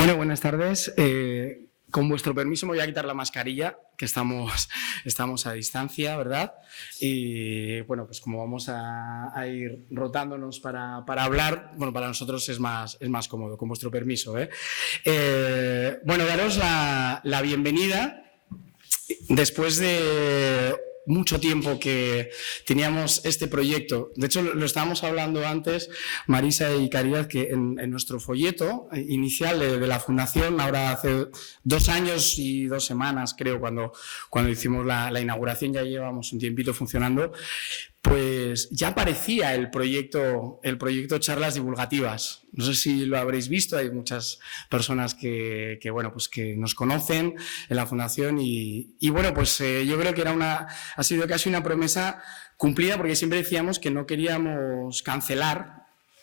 Bueno, buenas tardes. Con vuestro permiso me voy a quitar la mascarilla, que estamos a distancia, ¿verdad? Y bueno, pues como vamos a ir rotándonos para hablar, bueno, para nosotros es más cómodo, con vuestro permiso. Bueno, daros la bienvenida. Después de mucho tiempo que teníamos este proyecto, de hecho lo estábamos hablando antes, Marisa y Caridad, que en nuestro folleto inicial de la fundación, ahora hace 2 años y 2 semanas creo, cuando hicimos la inauguración, ya llevamos un tiempito funcionando, pues ya aparecía el proyecto Charlas Divulgativas. No sé si lo habréis visto, hay muchas personas que bueno, pues que nos conocen en la fundación y bueno, pues yo creo que ha sido casi una promesa cumplida, porque siempre decíamos que no queríamos cancelar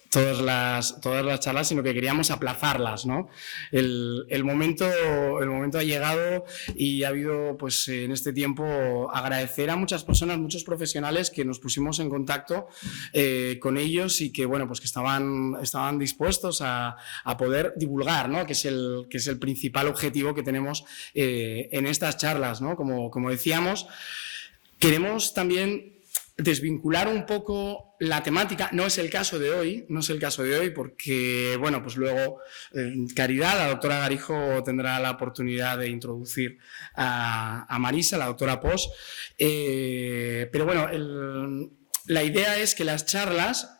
todas las charlas, sino que queríamos aplazarlas, ¿no? El momento ha llegado y ha habido, pues en este tiempo, agradecer a muchas personas, muchos profesionales que nos pusimos en contacto con ellos y que, bueno, pues que estaban dispuestos a poder divulgar, ¿no? Que es el principal objetivo que tenemos en estas charlas, ¿no? Como decíamos, queremos también desvincular un poco la temática. No es el caso de hoy porque, bueno, pues luego Caridad, la doctora Garijo, tendrá la oportunidad de introducir a Marisa, la doctora Pos. Pero bueno, la idea es que las charlas,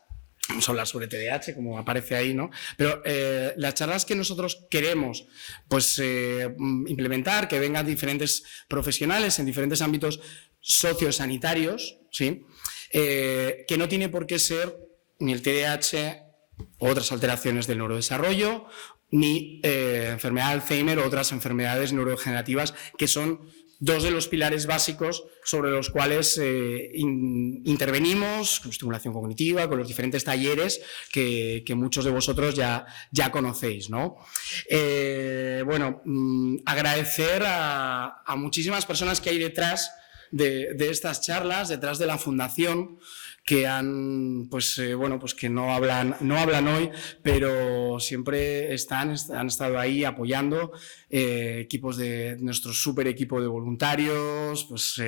vamos a hablar sobre TDAH, como aparece ahí, ¿no? Pero las charlas que nosotros queremos, pues, implementar, que vengan diferentes profesionales en diferentes ámbitos sociosanitarios, ¿sí? Que no tiene por qué ser ni el TDAH o otras alteraciones del neurodesarrollo, ni enfermedad de Alzheimer o otras enfermedades neurodegenerativas, que son 2 de los pilares básicos sobre los cuales intervenimos, con estimulación cognitiva, con los diferentes talleres que muchos de vosotros ya conocéis, ¿no? Bueno, agradecer a muchísimas personas que hay detrás de estas charlas, detrás de la fundación, que han, pues bueno, pues que no hablan hoy, pero siempre han estado ahí apoyando, equipos de nuestro super equipo de voluntarios, pues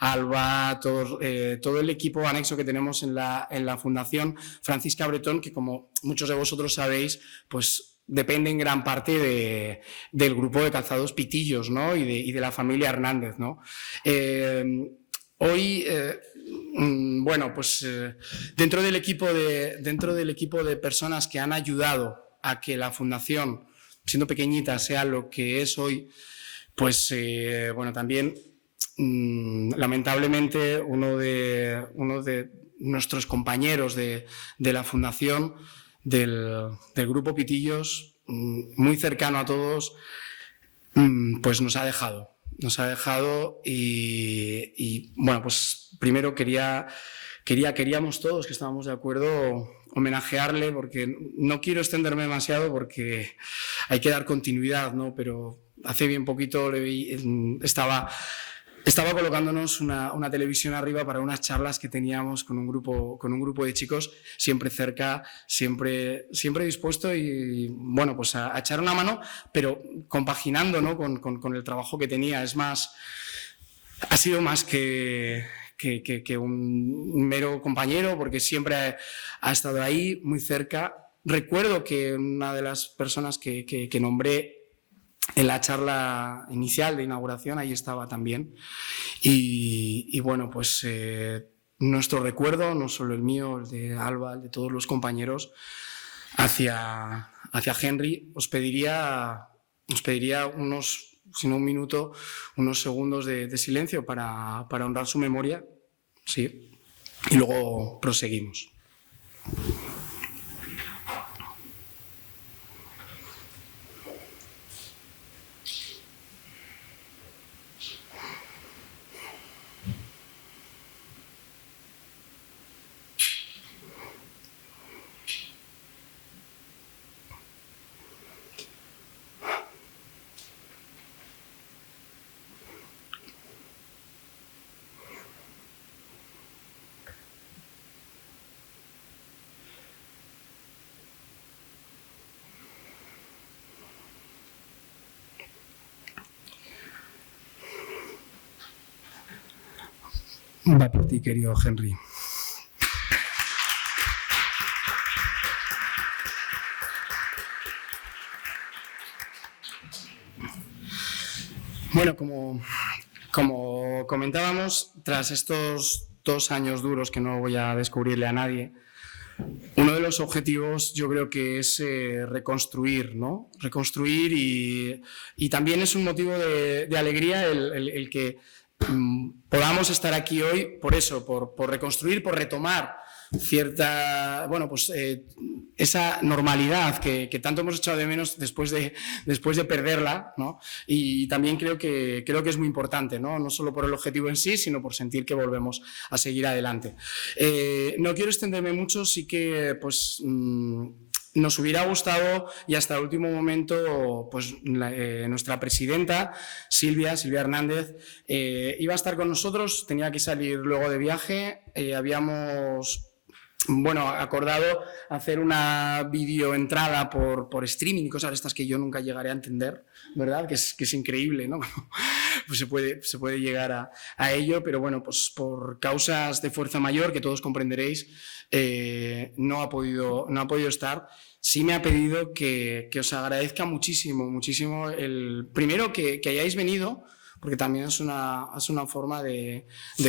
Alba, todo el equipo anexo que tenemos en la fundación, Francisca Bretón, que como muchos de vosotros sabéis, pues depende en gran parte del grupo de Calzados Pitillos, ¿no? y de la familia Hernández, ¿no? Hoy, bueno, pues dentro del equipo de personas que han ayudado a que la fundación, siendo pequeñita, sea lo que es hoy, pues bueno, también lamentablemente uno de nuestros compañeros de la fundación, del grupo Pitillos, muy cercano a todos, pues nos ha dejado y bueno, pues primero queríamos todos, que estábamos de acuerdo, homenajearle, porque no quiero extenderme demasiado porque hay que dar continuidad, ¿no? Pero hace bien poquito estaba colocándonos una televisión arriba para unas charlas que teníamos con un grupo de chicos, siempre cerca, siempre dispuesto y bueno, pues a echar una mano, pero compaginando, ¿no? con el trabajo que tenía. Es más, ha sido más que un mero compañero, porque siempre ha estado ahí, muy cerca. Recuerdo que una de las personas que nombré en la charla inicial de inauguración, ahí estaba también. Y bueno, pues nuestro recuerdo, no solo el mío, el de Alba, el de todos los compañeros, hacia Henry. Os pediría unos, si no un minuto, unos segundos de silencio para honrar su memoria, sí, y luego proseguimos. Va por ti, querido Henry. Bueno, como comentábamos, tras estos 2 años duros que no voy a descubrirle a nadie, uno de los objetivos yo creo que es reconstruir, ¿no? Reconstruir y también es un motivo de alegría el que podamos estar aquí hoy por eso, por reconstruir, por retomar cierta, bueno, pues esa normalidad que tanto hemos echado de menos después de perderla, ¿no? Y también creo que es muy importante, ¿no? No solo por el objetivo en sí, sino por sentir que volvemos a seguir adelante. No quiero extenderme mucho, sí que pues nos hubiera gustado y hasta el último momento pues nuestra presidenta Silvia Hernández iba a estar con nosotros, tenía que salir luego de viaje, habíamos acordado hacer una videoentrada por streaming y cosas de estas que yo nunca llegaré a entender, ¿verdad? Que es increíble, ¿no? Pues se puede llegar a ello, pero bueno, pues por causas de fuerza mayor, que todos comprenderéis, no ha podido estar. Sí me ha pedido que os agradezca muchísimo primero que hayáis venido, porque también es una forma de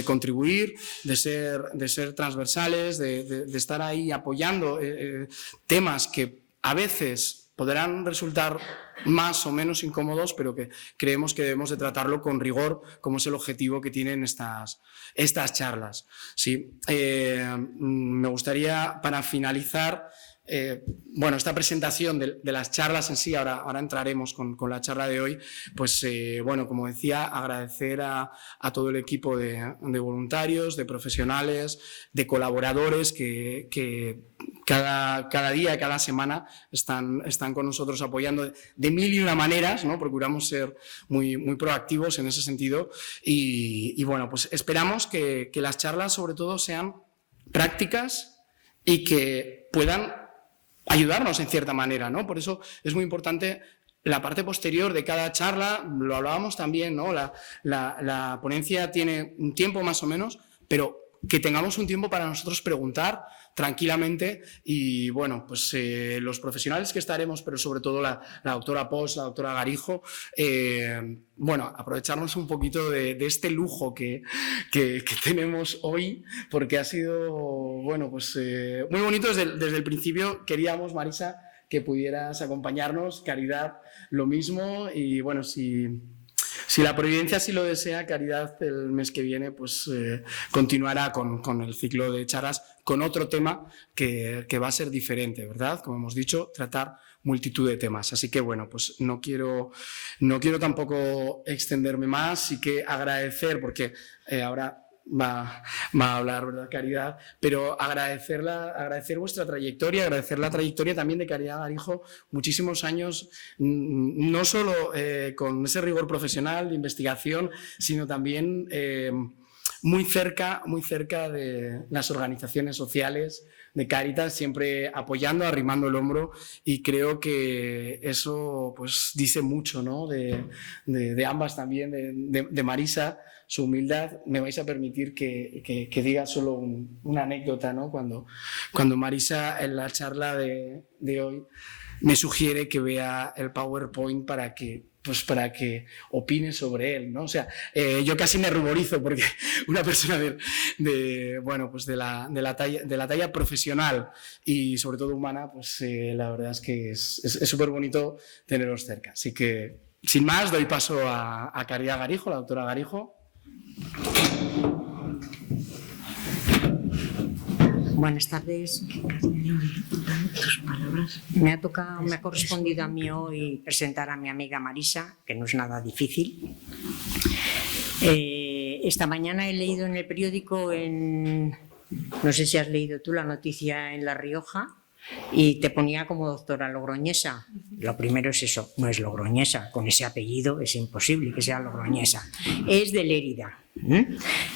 contribuir, de ser transversales, de estar ahí apoyando temas que a veces podrán resultar más o menos incómodos, pero que creemos que debemos de tratarlo con rigor, como es el objetivo que tienen estas charlas. Sí, me gustaría, para finalizar, esta presentación de las charlas en sí, ahora entraremos con la charla de hoy, pues como decía, agradecer a todo el equipo de voluntarios, de profesionales, de colaboradores que cada día, cada semana están con nosotros apoyando de mil y una maneras, ¿no? Procuramos ser muy proactivos en ese sentido y pues esperamos que las charlas sobre todo sean prácticas y que puedan ayudarnos en cierta manera, ¿no? Por eso es muy importante la parte posterior de cada charla, lo hablábamos también, ¿no? La ponencia tiene un tiempo más o menos, pero que tengamos un tiempo para nosotros preguntar tranquilamente y pues los profesionales que estaremos, pero sobre todo la doctora Pos, la doctora Garijo, aprovecharnos un poquito de este lujo que tenemos hoy, porque ha sido, muy bonito desde el principio. Queríamos, Marisa, que pudieras acompañarnos, Caridad lo mismo, y si la providencia así lo desea, Caridad el mes que viene pues continuará con el ciclo de charlas con otro tema que va a ser diferente, ¿verdad? Como hemos dicho, tratar multitud de temas. Así que pues no quiero tampoco extenderme más, sí que agradecer, porque ahora va a hablar, ¿verdad, Caridad? Pero agradecer vuestra trayectoria, agradecer la trayectoria también de Caridad Garijo, muchísimos años, no solo con ese rigor profesional de investigación, sino también muy cerca de las organizaciones sociales, de Cáritas, siempre apoyando, arrimando el hombro, y creo que eso pues dice mucho, ¿no? de ambas también, de Marisa, su humildad. Me vais a permitir que diga solo una anécdota, ¿no? Cuando Marisa en la charla de hoy me sugiere que vea el PowerPoint para que opine sobre él, ¿no? O sea, yo casi me ruborizo porque una persona de la talla profesional y sobre todo humana, pues la verdad es que es súper bonito teneros cerca. Así que, sin más, doy paso a Caridad Garijo, la doctora Garijo. Buenas tardes. Tus palabras. Me ha correspondido a mí hoy presentar a mi amiga Marisa, que no es nada difícil. Esta mañana he leído en el periódico, no sé si has leído tú la noticia en La Rioja, y te ponía como doctora logroñesa. Lo primero es eso, no es logroñesa, con ese apellido es imposible que sea logroñesa, es de Lérida.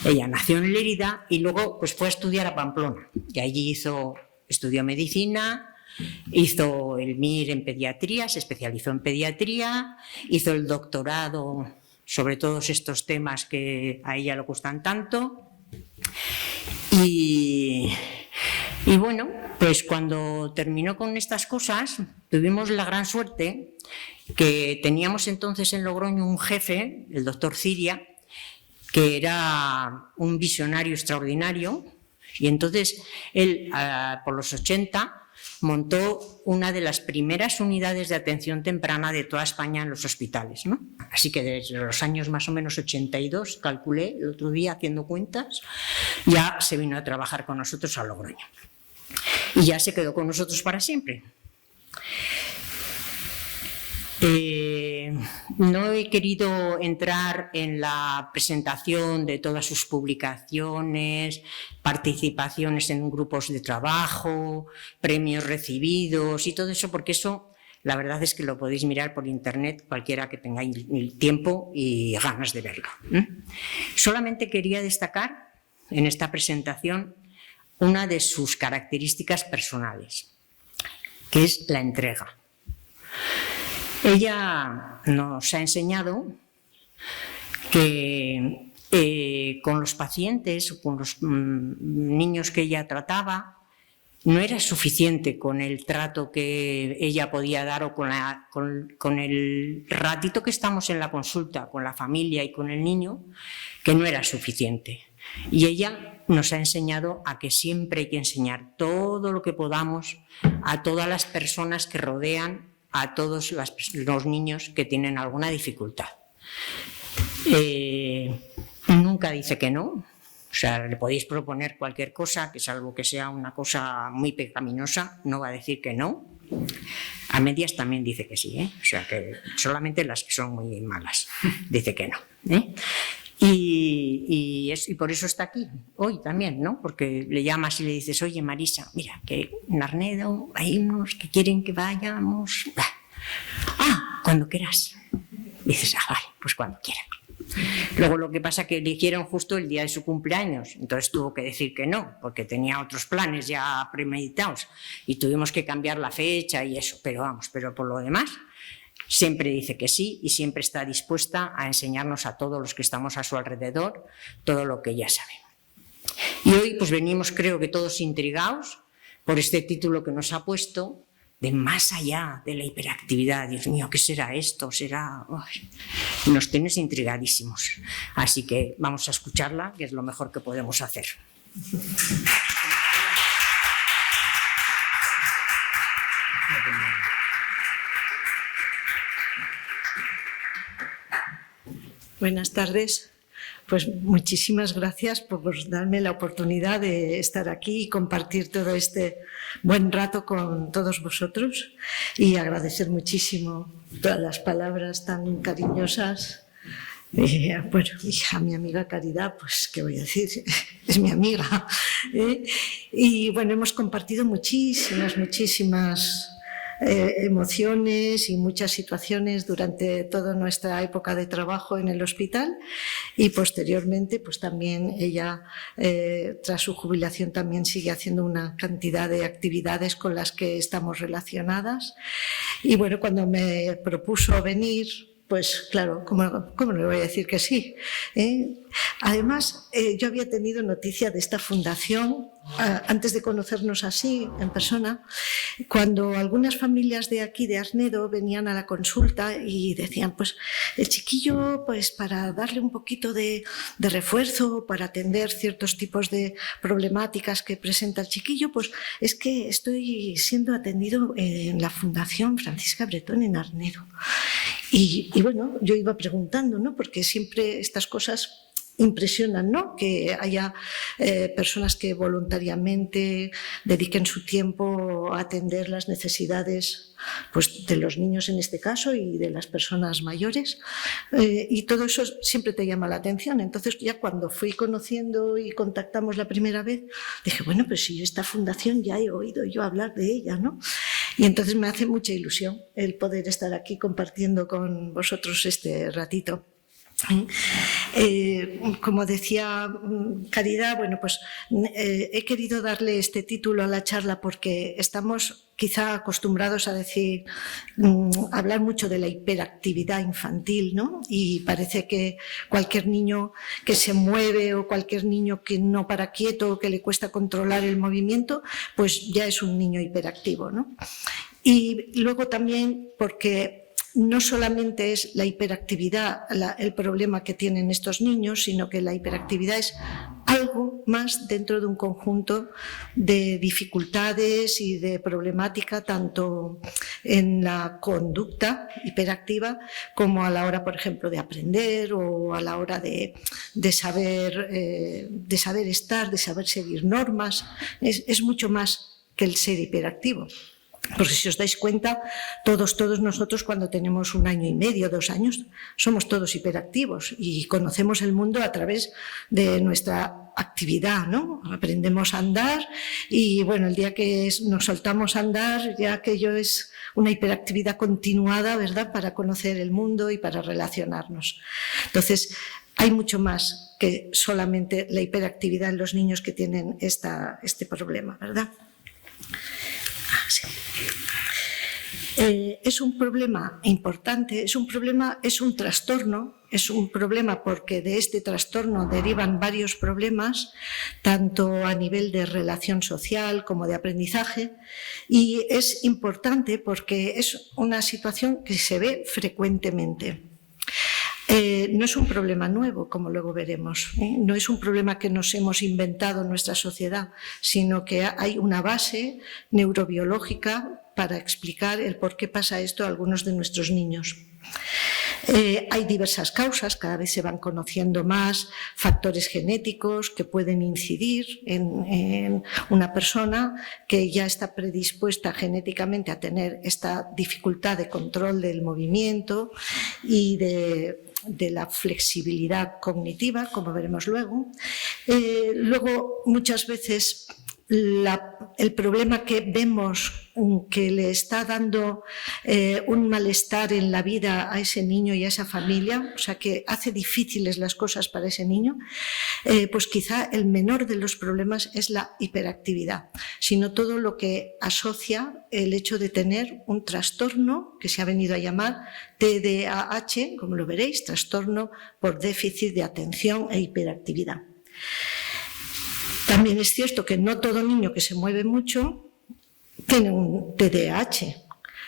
Ella nació en Lérida y luego pues fue a estudiar a Pamplona, y allí estudió medicina, hizo el MIR en pediatría, se especializó en pediatría, hizo el doctorado sobre todos estos temas que a ella le gustan tanto, Y bueno, pues cuando terminó con estas cosas, tuvimos la gran suerte que teníamos entonces en Logroño un jefe, el doctor Ciria, que era un visionario extraordinario, y entonces él, por los 80, montó una de las primeras unidades de atención temprana de toda España en los hospitales, ¿no? Así que desde los años más o menos 82, calculé el otro día haciendo cuentas, ya se vino a trabajar con nosotros a Logroño. Y ya se quedó con nosotros para siempre. No he querido entrar en la presentación de todas sus publicaciones, participaciones en grupos de trabajo, premios recibidos y todo eso, porque eso la verdad es que lo podéis mirar por internet cualquiera que tenga tiempo y ganas de verlo. Solamente quería destacar en esta presentación una de sus características personales, que es la entrega. Ella nos ha enseñado que con los pacientes o con los niños que ella trataba no era suficiente con el trato que ella podía dar o con el ratito que estamos en la consulta con la familia y con el niño, que no era suficiente. Y ella nos ha enseñado a que siempre hay que enseñar todo lo que podamos a todas las personas que rodean a todos los niños que tienen alguna dificultad. Nunca dice que no, o sea, le podéis proponer cualquier cosa, que salvo que sea una cosa muy pecaminosa, no va a decir que no. A medias también dice que sí, o sea, que solamente las que son muy malas dice que no. Y por eso está aquí hoy también, ¿no? Porque le llamas y le dices, oye Marisa, mira, que en Arnedo hay unos que quieren que vayamos. Cuando quieras. Dices, vale, pues cuando quieran. Luego lo que pasa es que eligieron justo el día de su cumpleaños, entonces tuvo que decir que no, porque tenía otros planes ya premeditados y tuvimos que cambiar la fecha y eso, pero por lo demás siempre dice que sí y siempre está dispuesta a enseñarnos a todos los que estamos a su alrededor todo lo que ella sabe. Y hoy pues venimos, creo que todos intrigados por este título que nos ha puesto de más allá de la hiperactividad. Dios mío, ¿qué será esto? Nos tienes intrigadísimos. Así que vamos a escucharla, que es lo mejor que podemos hacer. Buenas tardes. Pues muchísimas gracias por darme la oportunidad de estar aquí y compartir todo este buen rato con todos vosotros y agradecer muchísimo todas las palabras tan cariñosas. Bueno, a mi amiga Caridad, pues qué voy a decir, es mi amiga. Y bueno, hemos compartido muchísimas emociones y muchas situaciones durante toda nuestra época de trabajo en el hospital y posteriormente pues también ella tras su jubilación también sigue haciendo una cantidad de actividades con las que estamos relacionadas y bueno, cuando me propuso venir pues claro, ¿cómo le voy a decir que sí? Además, yo había tenido noticia de esta fundación antes de conocernos así, en persona, cuando algunas familias de aquí, de Arnedo, venían a la consulta y decían, pues el chiquillo, pues para darle un poquito de refuerzo, para atender ciertos tipos de problemáticas que presenta el chiquillo, pues es que estoy siendo atendido en la Fundación Francisca Bretón en Arnedo. Y bueno, yo iba preguntando, ¿no? Porque siempre estas cosas impresionan, ¿no? Que haya personas que voluntariamente dediquen su tiempo a atender las necesidades pues, de los niños en este caso y de las personas mayores y todo eso siempre te llama la atención. Entonces ya cuando fui conociendo y contactamos la primera vez dije, bueno, pues si esta fundación ya he oído yo hablar de ella, ¿no? Y entonces me hace mucha ilusión el poder estar aquí compartiendo con vosotros este ratito. Como decía Caridad, bueno, pues he querido darle este título a la charla porque estamos quizá acostumbrados a decir, hablar mucho de la hiperactividad infantil, ¿no? Y parece que cualquier niño que se mueve o cualquier niño que no para quieto o que le cuesta controlar el movimiento, pues ya es un niño hiperactivo, ¿no? Y luego también porque no solamente es la hiperactividad el problema que tienen estos niños, sino que la hiperactividad es algo más dentro de un conjunto de dificultades y de problemática, tanto en la conducta hiperactiva como a la hora, por ejemplo, de aprender o a la hora de saber estar, de saber seguir normas. Es mucho más que el ser hiperactivo. Porque si os dais cuenta, todos nosotros cuando tenemos 1 año y medio, 2 años, somos todos hiperactivos y conocemos el mundo a través de nuestra actividad, ¿no? Aprendemos a andar y bueno, el día que nos soltamos a andar, ya aquello es una hiperactividad continuada, ¿verdad?, para conocer el mundo y para relacionarnos. Entonces, hay mucho más que solamente la hiperactividad en los niños que tienen este problema, ¿verdad? Sí. Es un problema importante, es un trastorno, es un problema porque de este trastorno derivan varios problemas, tanto a nivel de relación social como de aprendizaje, y es importante porque es una situación que se ve frecuentemente. No es un problema nuevo, como luego veremos, no es un problema que nos hemos inventado en nuestra sociedad, sino que hay una base neurobiológica para explicar el por qué pasa esto a algunos de nuestros niños. Hay diversas causas, cada vez se van conociendo más factores genéticos que pueden incidir en una persona que ya está predispuesta genéticamente a tener esta dificultad de control del movimiento y de la flexibilidad cognitiva, como veremos luego. Luego, muchas veces el problema que vemos que le está dando un malestar en la vida a ese niño y a esa familia, o sea, que hace difíciles las cosas para ese niño, pues quizá el menor de los problemas es la hiperactividad, sino todo lo que asocia el hecho de tener un trastorno que se ha venido a llamar TDAH, como lo veréis, trastorno por déficit de atención e hiperactividad. También es cierto que no todo niño que se mueve mucho tiene un TDAH.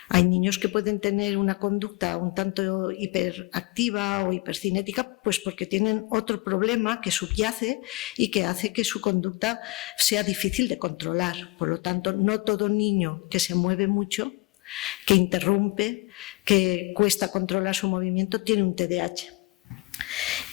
Hay niños que pueden tener una conducta un tanto hiperactiva o hipercinética, pues porque tienen otro problema que subyace y que hace que su conducta sea difícil de controlar. Por lo tanto, no todo niño que se mueve mucho, que interrumpe, que cuesta controlar su movimiento, tiene un TDAH.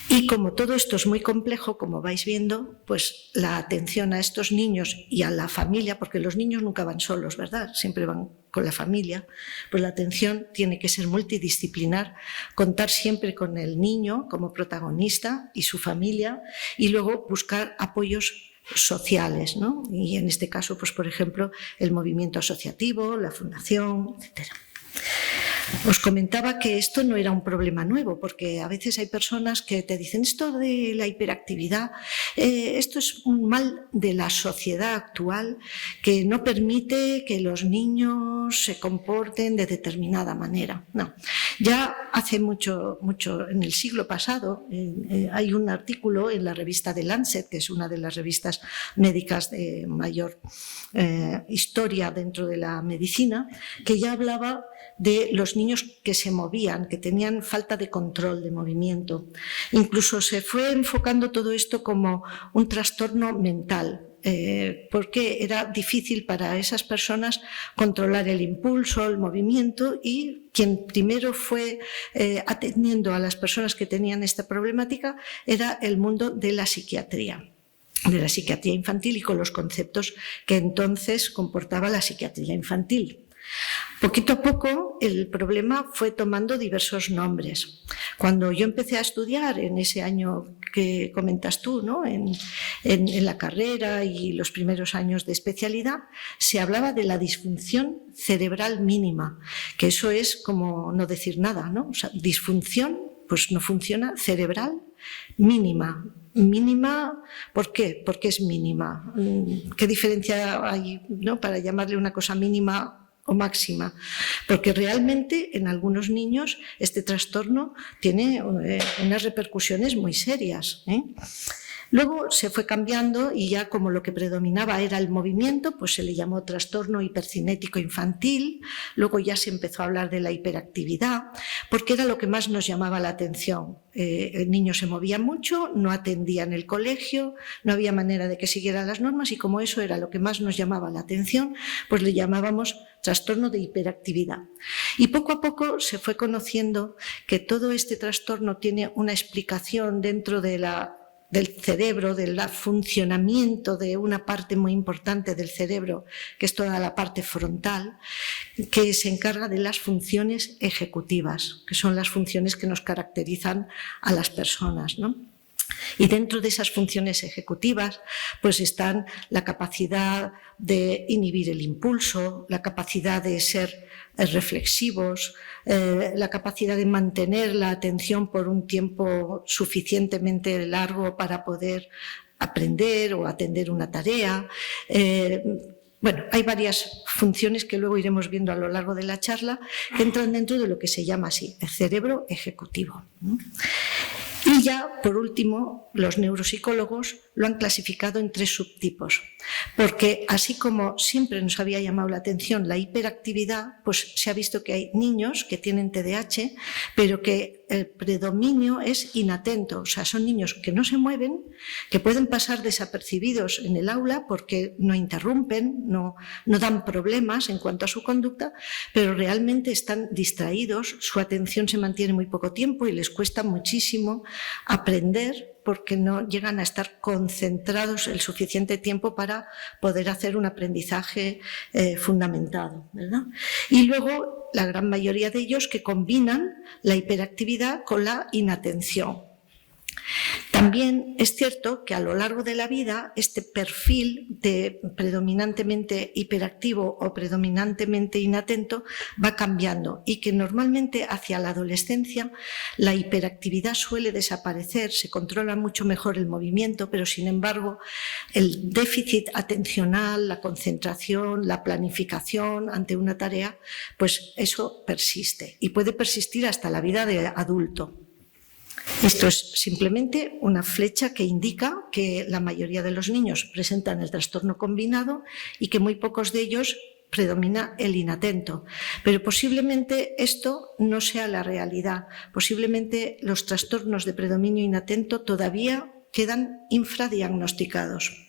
Y como todo esto es muy complejo, como vais viendo, pues la atención a estos niños y a la familia, porque los niños nunca van solos, ¿verdad? Siempre van con la familia, pues la atención tiene que ser multidisciplinar, contar siempre con el niño como protagonista y su familia, y luego buscar apoyos sociales, ¿no? Y en este caso, pues por ejemplo, el movimiento asociativo, la fundación, etcétera. Os comentaba que esto no era un problema nuevo, porque a veces hay personas que te dicen esto de la hiperactividad, esto es un mal de la sociedad actual que no permite que los niños se comporten de determinada manera. No, ya hace mucho, en el siglo pasado, hay un artículo en la revista The Lancet, que es una de las revistas médicas de mayor historia dentro de la medicina, que ya hablaba de los niños que se movían, que tenían falta de control de movimiento. Incluso se fue enfocando todo esto como un trastorno mental, porque era difícil para esas personas controlar el impulso, el movimiento, y quien primero fue atendiendo a las personas que tenían esta problemática era el mundo de la psiquiatría infantil y con los conceptos que entonces comportaba la psiquiatría infantil. Poquito a poco el problema fue tomando diversos nombres. Cuando yo empecé a estudiar en ese año que comentas tú, ¿no? en la carrera y los primeros años de especialidad, se hablaba de la disfunción cerebral mínima, que eso es como no decir nada, ¿no? O sea, disfunción pues no funciona, cerebral, mínima. Mínima, ¿por qué? Porque es mínima. ¿Qué diferencia hay, ¿no?, para llamarle una cosa mínima o máxima? Porque realmente en algunos niños este trastorno tiene unas repercusiones muy serias, ¿eh? Luego se fue cambiando y ya como lo que predominaba era el movimiento, pues se le llamó trastorno hipercinético infantil. Luego ya se empezó a hablar de la hiperactividad, porque era lo que más nos llamaba la atención. El niño se movía mucho, no atendía en el colegio, no había manera de que siguiera las normas y como eso era lo que más nos llamaba la atención, pues le llamábamos trastorno de hiperactividad. Y poco a poco se fue conociendo que todo este trastorno tiene una explicación dentro del cerebro, del funcionamiento de una parte muy importante del cerebro, que es toda la parte frontal, que se encarga de las funciones ejecutivas, que son las funciones que nos caracterizan a las personas, ¿no? Y dentro de esas funciones ejecutivas pues están la capacidad de inhibir el impulso, la capacidad de ser reflexivos, la capacidad de mantener la atención por un tiempo suficientemente largo para poder aprender o atender una tarea. Bueno, hay varias funciones que luego iremos viendo a lo largo de la charla que entran dentro de lo que se llama así, el cerebro ejecutivo. Y ya, por último, los neuropsicólogos lo han clasificado en 3 subtipos, porque así como siempre nos había llamado la atención la hiperactividad, pues se ha visto que hay niños que tienen TDAH, pero que el predominio es inatento, o sea, son niños que no se mueven, que pueden pasar desapercibidos en el aula porque no interrumpen, no dan problemas en cuanto a su conducta, pero realmente están distraídos, su atención se mantiene muy poco tiempo y les cuesta muchísimo aprender porque no llegan a estar concentrados el suficiente tiempo para poder hacer un aprendizaje fundamentado, ¿verdad? Y luego la gran mayoría de ellos que combinan la hiperactividad con la inatención. También es cierto que a lo largo de la vida este perfil de predominantemente hiperactivo o predominantemente inatento va cambiando y que normalmente hacia la adolescencia la hiperactividad suele desaparecer, se controla mucho mejor el movimiento, pero sin embargo el déficit atencional, la concentración, la planificación ante una tarea, pues eso persiste y puede persistir hasta la vida de adulto. Esto es simplemente una flecha que indica que la mayoría de los niños presentan el trastorno combinado y que muy pocos de ellos predomina el inatento. Pero posiblemente esto no sea la realidad. Posiblemente los trastornos de predominio inatento todavía quedan infradiagnosticados.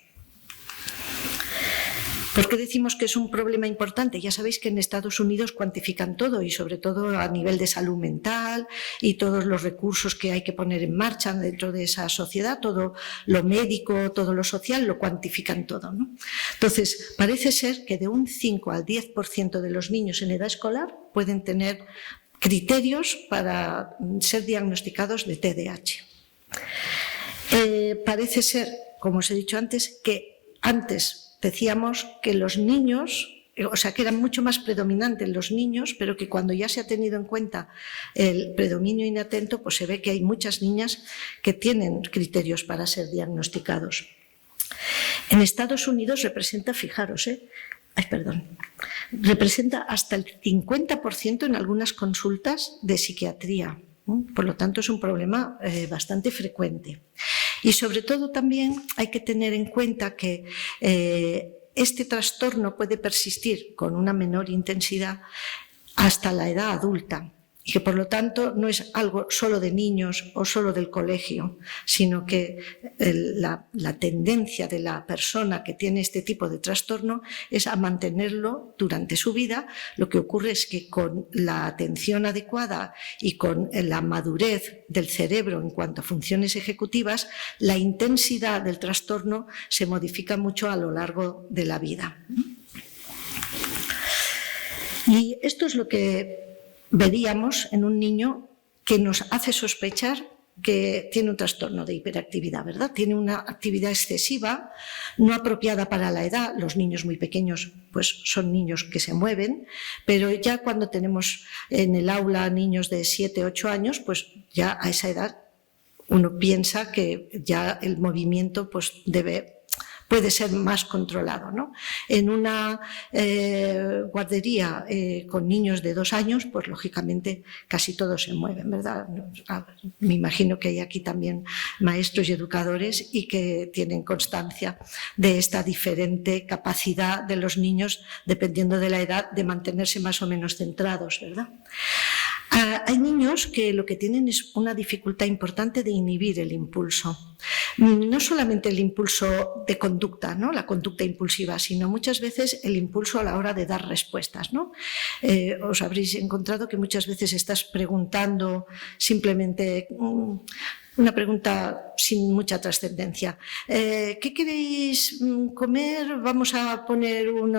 ¿Por qué decimos que es un problema importante? Ya sabéis que en Estados Unidos cuantifican todo y sobre todo a nivel de salud mental y todos los recursos que hay que poner en marcha dentro de esa sociedad, todo lo médico, todo lo social, lo cuantifican todo, ¿no? Entonces, parece ser que de un 5 al 10% de los niños en edad escolar pueden tener criterios para ser diagnosticados de TDAH. Parece ser, como os he dicho antes, que antes decíamos que los niños, o sea, que eran mucho más predominantes los niños, pero que cuando ya se ha tenido en cuenta el predominio inatento, pues se ve que hay muchas niñas que tienen criterios para ser diagnosticados. En Estados Unidos representa, fijaros, representa hasta el 50% en algunas consultas de psiquiatría. Por lo tanto, es un problema bastante frecuente. Y sobre todo también hay que tener en cuenta que este trastorno puede persistir con una menor intensidad hasta la edad adulta y que por lo tanto no es algo solo de niños o solo del colegio, sino que la tendencia de la persona que tiene este tipo de trastorno es a mantenerlo durante su vida. Lo que ocurre es que con la atención adecuada y con la madurez del cerebro en cuanto a funciones ejecutivas, la intensidad del trastorno se modifica mucho a lo largo de la vida. Y esto es lo que veríamos en un niño que nos hace sospechar que tiene un trastorno de hiperactividad, ¿verdad? Tiene una actividad excesiva, no apropiada para la edad. Los niños muy pequeños pues son niños que se mueven, pero ya cuando tenemos en el aula niños de 7, 8 años, pues ya a esa edad uno piensa que ya el movimiento pues puede ser más controlado, ¿no? En una guardería con niños de 2 años, pues lógicamente casi todos se mueven, ¿verdad? Me imagino que hay aquí también maestros y educadores y que tienen constancia de esta diferente capacidad de los niños, dependiendo de la edad, de mantenerse más o menos centrados, ¿verdad? Hay niños que lo que tienen es una dificultad importante de inhibir el impulso. No solamente el impulso de conducta, ¿no? La conducta impulsiva, sino muchas veces el impulso a la hora de dar respuestas, ¿no? Os habréis encontrado que muchas veces estás preguntando simplemente una pregunta sin mucha trascendencia. ¿Qué queréis comer? Vamos a poner un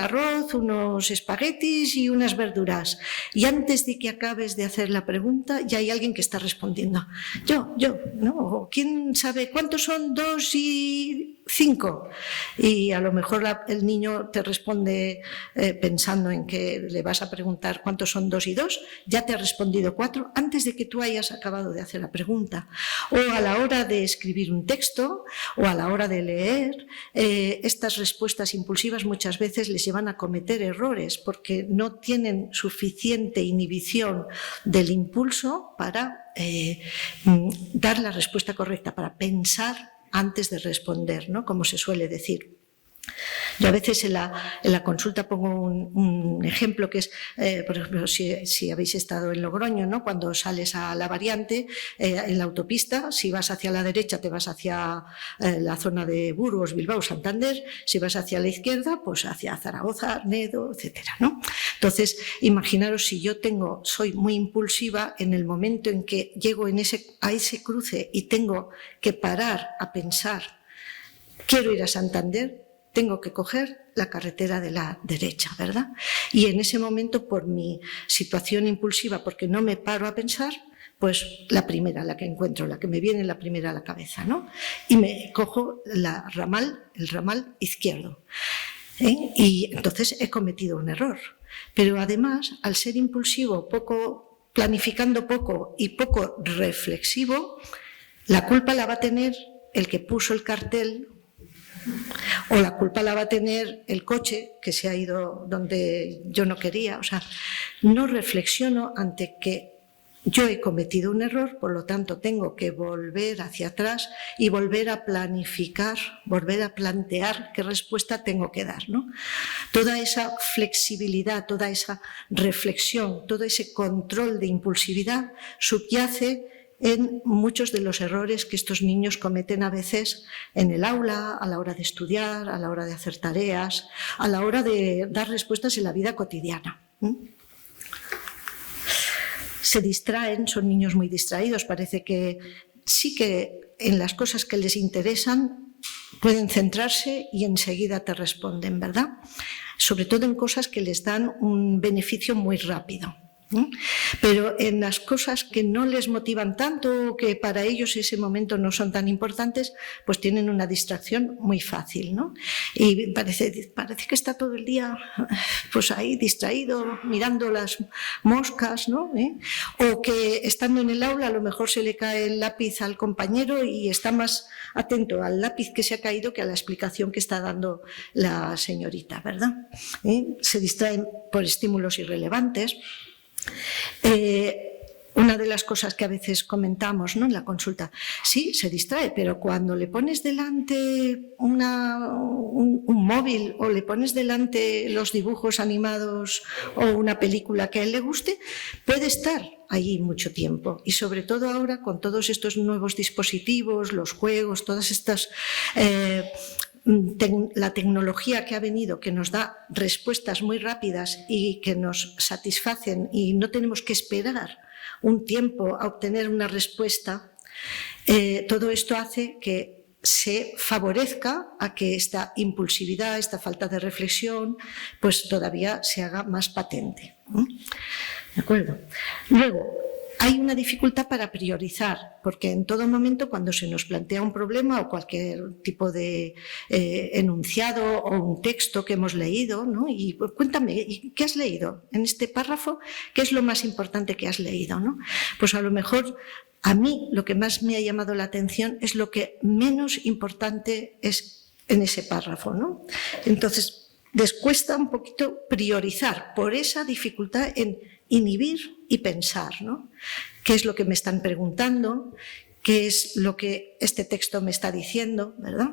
arroz, unos espaguetis y unas verduras. Y antes de que acabes de hacer la pregunta, ya hay alguien que está respondiendo. Yo, ¿no? ¿Quién sabe cuántos son 2 y 5? Y a lo mejor el niño te responde pensando en que le vas a preguntar cuántos son 2 y 2, ya te ha respondido 4 antes de que tú hayas acabado de hacer la pregunta. O a la hora de escribir un texto o a la hora de leer, estas respuestas impulsivas muchas veces les llevan a cometer errores porque no tienen suficiente inhibición del impulso para dar la respuesta correcta, para pensar antes de responder, ¿no? Como se suele decir. Yo a veces en la consulta pongo un ejemplo que es, por ejemplo, si habéis estado en Logroño, ¿no? Cuando sales a la variante, en la autopista, si vas hacia la derecha te vas hacia la zona de Burgos, Bilbao, Santander, si vas hacia la izquierda, pues hacia Zaragoza, Arnedo, etcétera, ¿no? Entonces, imaginaros si yo soy muy impulsiva, en el momento en que llego a ese cruce y tengo que parar a pensar, quiero ir a Santander, tengo que coger la carretera de la derecha, ¿verdad? Y en ese momento, por mi situación impulsiva, porque no me paro a pensar, pues la primera, la que encuentro, la que me viene la primera a la cabeza, ¿no? Y me cojo el ramal izquierdo. Y entonces he cometido un error. Pero además, al ser impulsivo, planificando poco y poco reflexivo, la culpa la va a tener el que puso el cartel, o la culpa la va a tener el coche que se ha ido donde yo no quería. O sea, no reflexiono ante que yo he cometido un error, por lo tanto tengo que volver hacia atrás y volver a planificar, volver a plantear qué respuesta tengo que dar, ¿no? Toda esa flexibilidad, toda esa reflexión, todo ese control de impulsividad subyace en muchos de los errores que estos niños cometen a veces en el aula, a la hora de estudiar, a la hora de hacer tareas, a la hora de dar respuestas en la vida cotidiana. Se distraen, son niños muy distraídos, parece que sí que en las cosas que les interesan pueden centrarse y enseguida te responden, ¿verdad? Sobre todo en cosas que les dan un beneficio muy rápido. Pero en las cosas que no les motivan tanto o que para ellos ese momento no son tan importantes, pues tienen una distracción muy fácil, ¿no? Y parece que está todo el día pues ahí distraído mirando las moscas, ¿no? O que estando en el aula a lo mejor se le cae el lápiz al compañero y está más atento al lápiz que se ha caído que a la explicación que está dando la señorita, ¿verdad? Se distraen por estímulos irrelevantes. Una de las cosas que a veces comentamos, ¿no?, en la consulta, sí, se distrae, pero cuando le pones delante un móvil o le pones delante los dibujos animados o una película que a él le guste, puede estar allí mucho tiempo. Y sobre todo ahora con todos estos nuevos dispositivos, los juegos, todas estas... la tecnología que ha venido, que nos da respuestas muy rápidas y que nos satisfacen y no tenemos que esperar un tiempo a obtener una respuesta, todo esto hace que se favorezca a que esta impulsividad, esta falta de reflexión, pues todavía se haga más patente. ¿De acuerdo? Luego, hay una dificultad para priorizar, porque en todo momento cuando se nos plantea un problema o cualquier tipo de enunciado o un texto que hemos leído, ¿no? Y pues, cuéntame, ¿qué has leído en este párrafo? ¿Qué es lo más importante que has leído, ¿no? Pues a lo mejor a mí lo que más me ha llamado la atención es lo que menos importante es en ese párrafo, ¿no? Entonces, les cuesta un poquito priorizar por esa dificultad en inhibir y pensar, ¿no? ¿Qué es lo que me están preguntando? ¿Qué es lo que este texto me está diciendo? ¿Verdad?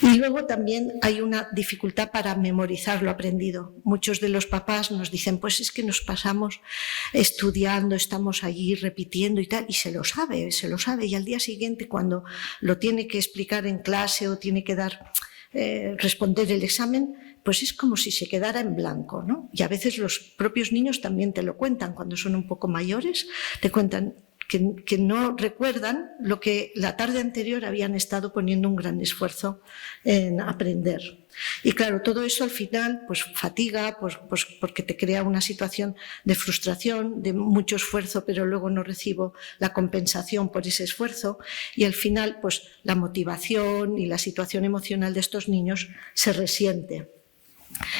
Y luego también hay una dificultad para memorizar lo aprendido. Muchos de los papás nos dicen, pues es que nos pasamos estudiando, estamos allí repitiendo y tal, y se lo sabe, y al día siguiente cuando lo tiene que explicar en clase o tiene que responder el examen, pues es como si se quedara en blanco, ¿no? Y a veces los propios niños también te lo cuentan cuando son un poco mayores, te cuentan que no recuerdan lo que la tarde anterior habían estado poniendo un gran esfuerzo en aprender. Y claro, todo eso al final pues fatiga, pues porque te crea una situación de frustración, de mucho esfuerzo, pero luego no recibo la compensación por ese esfuerzo, y al final pues la motivación y la situación emocional de estos niños se resiente.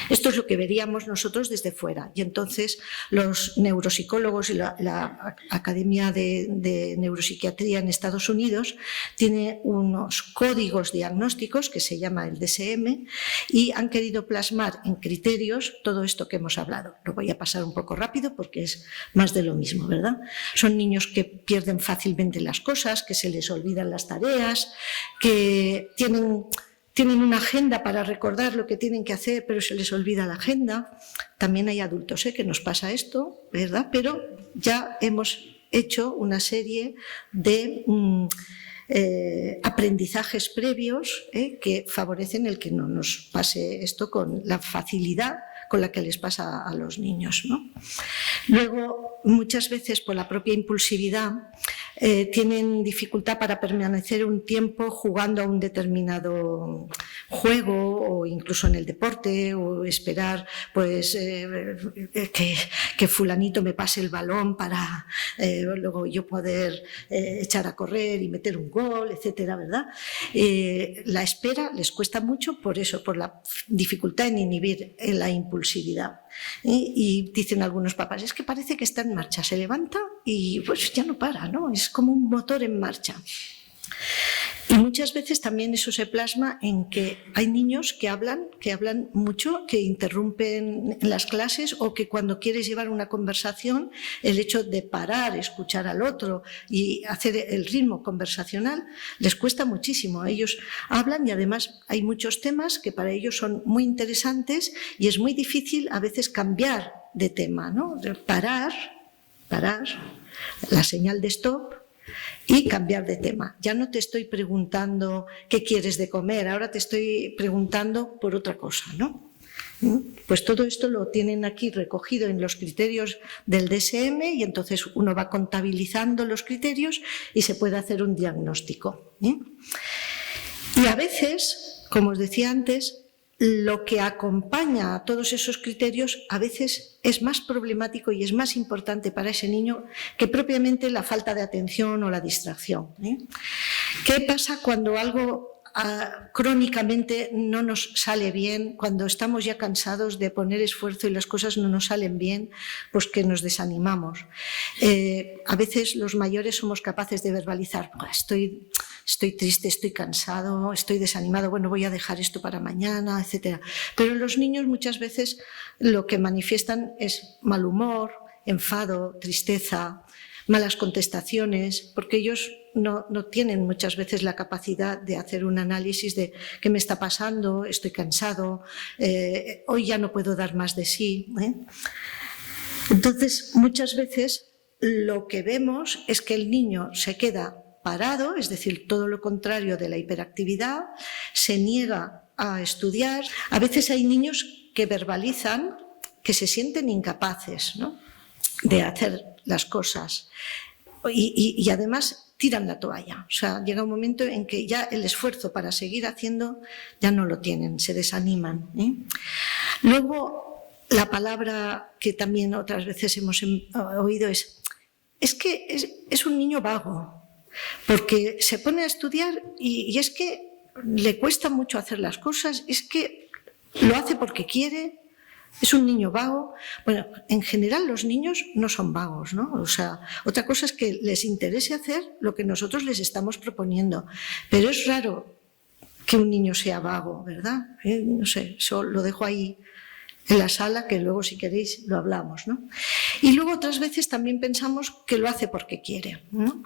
Esto es lo que veríamos nosotros desde fuera, y entonces los neuropsicólogos y la Academia de Neuropsiquiatría en Estados Unidos tiene unos códigos diagnósticos que se llama el DSM y han querido plasmar en criterios todo esto que hemos hablado. Lo voy a pasar un poco rápido porque es más de lo mismo, ¿verdad? Son niños que pierden fácilmente las cosas, que se les olvidan las tareas, que tienen una agenda para recordar lo que tienen que hacer, pero se les olvida la agenda. También hay adultos que nos pasa esto, ¿verdad? Pero ya hemos hecho una serie de aprendizajes previos que favorecen el que no nos pase esto con la facilidad con la que les pasa a los niños, ¿no? Luego, muchas veces por la propia impulsividad, tienen dificultad para permanecer un tiempo jugando a un determinado juego o incluso en el deporte, o esperar pues, que fulanito me pase el balón para luego yo poder echar a correr y meter un gol, etcétera, ¿verdad? La espera les cuesta mucho por eso, por la dificultad en inhibir la impulsividad. Y dicen algunos papás, es que parece que está en marcha, se levanta y pues ya no para, ¿no? Es como un motor en marcha. Y muchas veces también eso se plasma en que hay niños que hablan mucho, que interrumpen en las clases, o que cuando quieres llevar una conversación, el hecho de parar, escuchar al otro y hacer el ritmo conversacional les cuesta muchísimo. Ellos hablan y además hay muchos temas que para ellos son muy interesantes y es muy difícil a veces cambiar de tema, ¿no? Parar, la señal de stop, y cambiar de tema. Ya no te estoy preguntando qué quieres de comer, ahora te estoy preguntando por otra cosa, ¿no? Pues todo esto lo tienen aquí recogido en los criterios del DSM, y entonces uno va contabilizando los criterios y se puede hacer un diagnóstico. Y a veces, como os decía antes, lo que acompaña a todos esos criterios a veces es más problemático y es más importante para ese niño que propiamente la falta de atención o la distracción. ¿Qué pasa cuando algo crónicamente no nos sale bien, cuando estamos ya cansados de poner esfuerzo y las cosas no nos salen bien? Pues que nos desanimamos. A veces los mayores somos capaces de verbalizar, estoy triste, estoy cansado, estoy desanimado, bueno, voy a dejar esto para mañana, etc. Pero los niños muchas veces lo que manifiestan es mal humor, enfado, tristeza, malas contestaciones, porque ellos no tienen muchas veces la capacidad de hacer un análisis de qué me está pasando, estoy cansado, hoy ya no puedo dar más de sí. Entonces, muchas veces lo que vemos es que el niño se queda parado, es decir, todo lo contrario de la hiperactividad, se niega a estudiar. A veces hay niños que verbalizan que se sienten incapaces, ¿no?, de hacer las cosas, y además tiran la toalla. O sea, llega un momento en que ya el esfuerzo para seguir haciendo ya no lo tienen, se desaniman. Luego, la palabra que también otras veces hemos oído es es que es un niño vago, porque se pone a estudiar y es que le cuesta mucho hacer las cosas, es que lo hace porque quiere, es un niño vago. Bueno, en general los niños no son vagos, ¿no? O sea, otra cosa es que les interese hacer lo que nosotros les estamos proponiendo, pero es raro que un niño sea vago, ¿verdad? No sé, eso lo dejo ahí en la sala, que luego si queréis lo hablamos, ¿no? Y luego otras veces también pensamos que lo hace porque quiere, ¿no?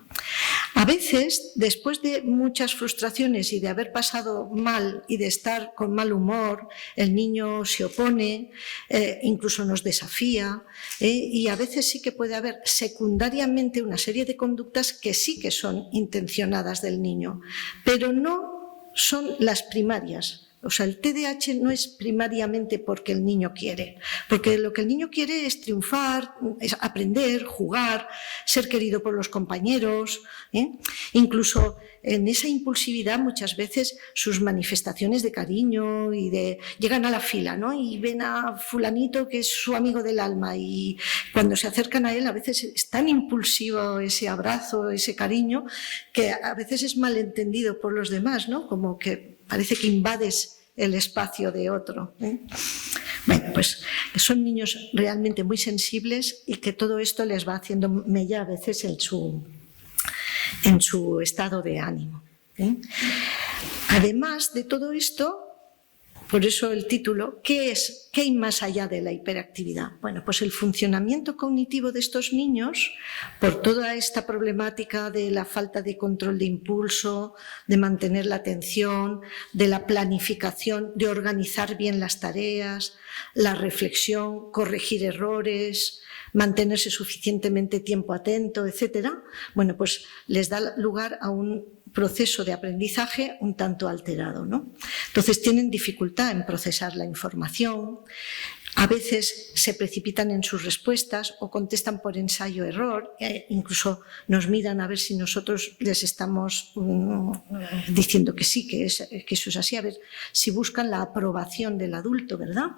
A veces, después de muchas frustraciones y de haber pasado mal y de estar con mal humor, el niño se opone, incluso nos desafía, y a veces sí que puede haber secundariamente una serie de conductas que sí que son intencionadas del niño, pero no son las primarias. O sea, el TDAH no es primariamente porque el niño quiere, porque lo que el niño quiere es triunfar, es aprender, jugar, ser querido por los compañeros, ¿eh? Incluso en esa impulsividad muchas veces sus manifestaciones de cariño y llegan a la fila, ¿no? Y ven a fulanito que es su amigo del alma y cuando se acercan a él a veces es tan impulsivo ese abrazo, ese cariño, que a veces es malentendido por los demás, ¿no? Como que parece que invades el espacio de otro, ¿eh? Bueno, pues son niños realmente muy sensibles y que todo esto les va haciendo mella a veces en su estado de ánimo, ¿eh? Además de todo esto, por eso el título, ¿qué hay más allá de la hiperactividad? Bueno, pues el funcionamiento cognitivo de estos niños, por toda esta problemática de la falta de control de impulso, de mantener la atención, de la planificación, de organizar bien las tareas, la reflexión, corregir errores, mantenerse suficientemente tiempo atento, etcétera, bueno, pues les da lugar a un proceso de aprendizaje un tanto alterado, ¿no? Entonces tienen dificultad en procesar la información, a veces se precipitan en sus respuestas o contestan por ensayo-error, incluso nos miran a ver si nosotros les estamos diciendo que sí, que eso es así, a ver si buscan la aprobación del adulto, ¿verdad?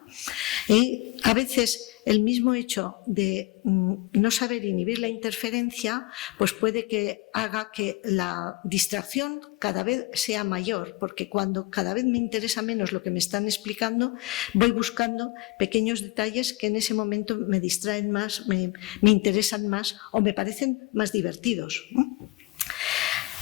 A veces el mismo hecho de no saber inhibir la interferencia, pues puede que haga que la distracción cada vez sea mayor, porque cuando cada vez me interesa menos lo que me están explicando, voy buscando pequeños detalles que en ese momento me distraen más, me interesan más o me parecen más divertidos, ¿no?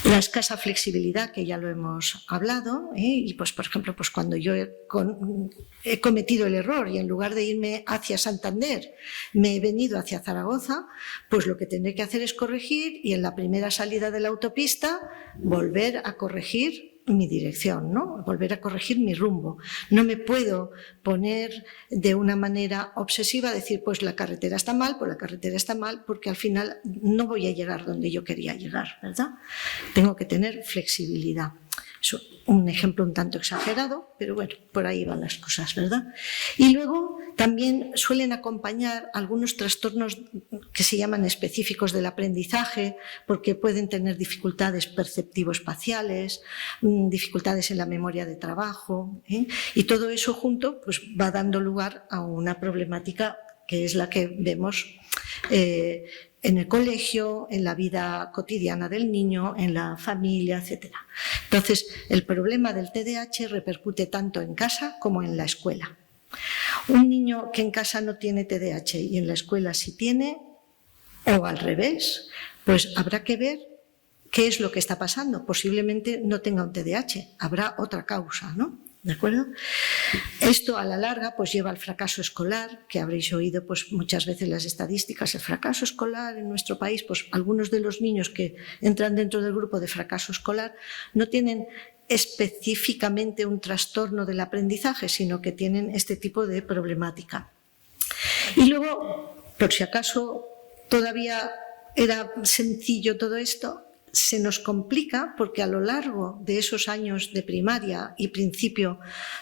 La escasa flexibilidad, que ya lo hemos hablado, y pues por ejemplo, pues cuando yo he cometido el error y en lugar de irme hacia Santander me he venido hacia Zaragoza, pues lo que tendré que hacer es corregir y en la primera salida de la autopista volver a corregir mi dirección, ¿no? Volver a corregir mi rumbo. No me puedo poner de una manera obsesiva a decir, pues la carretera está mal, pues la carretera está mal, porque al final no voy a llegar donde yo quería llegar, ¿verdad? Tengo que tener flexibilidad. Es un ejemplo un tanto exagerado, pero bueno, por ahí van las cosas, ¿verdad? Y luego también suelen acompañar algunos trastornos que se llaman específicos del aprendizaje, porque pueden tener dificultades perceptivo-espaciales, dificultades en la memoria de trabajo, ¿eh? Y todo eso junto pues, va dando lugar a una problemática que es la que vemos en el colegio, en la vida cotidiana del niño, en la familia, etc. Entonces, el problema del TDAH repercute tanto en casa como en la escuela. Un niño que en casa no tiene TDAH y en la escuela sí tiene, o al revés, pues habrá que ver qué es lo que está pasando. Posiblemente no tenga un TDAH, habrá otra causa, ¿no? ¿De acuerdo? Esto a la larga pues lleva al fracaso escolar, que habréis oído pues muchas veces las estadísticas. El fracaso escolar en nuestro país, pues algunos de los niños que entran dentro del grupo de fracaso escolar no tienen específicamente un trastorno del aprendizaje, sino que tienen este tipo de problemática. Y luego, por si acaso todavía era sencillo todo esto, se nos complica porque a lo largo de esos años de primaria y principio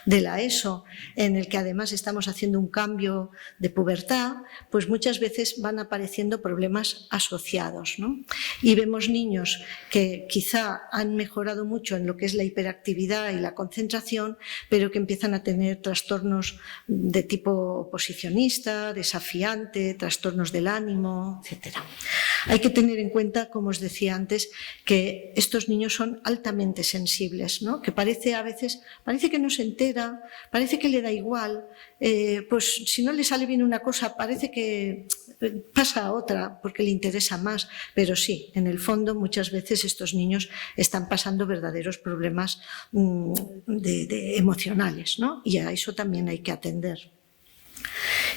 de la ESO, en el que además estamos haciendo un cambio de pubertad, pues muchas veces van apareciendo problemas asociados, ¿no? Y vemos niños que quizá han mejorado mucho en lo que es la hiperactividad y la concentración, pero que empiezan a tener trastornos de tipo oposicionista, desafiante, trastornos del ánimo, etc. Hay que tener en cuenta, como os decía antes, que estos niños son altamente sensibles, ¿no? Que a veces parece que no se entera, parece que le da igual, pues si no le sale bien una cosa parece que pasa a otra porque le interesa más, pero sí, en el fondo muchas veces estos niños están pasando verdaderos problemas emocionales, ¿no? Y a eso también hay que atender.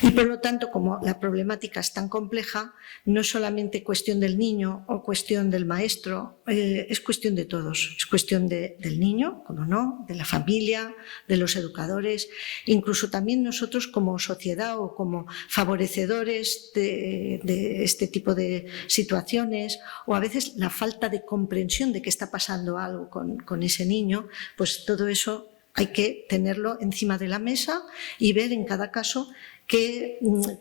Y por lo tanto, como la problemática es tan compleja, no es solamente cuestión del niño o cuestión del maestro, es cuestión de todos. Es cuestión del niño, como no, de la familia, de los educadores, incluso también nosotros como sociedad o como favorecedores de este tipo de situaciones, o a veces la falta de comprensión de que está pasando algo con ese niño, pues todo eso hay que tenerlo encima de la mesa y ver en cada caso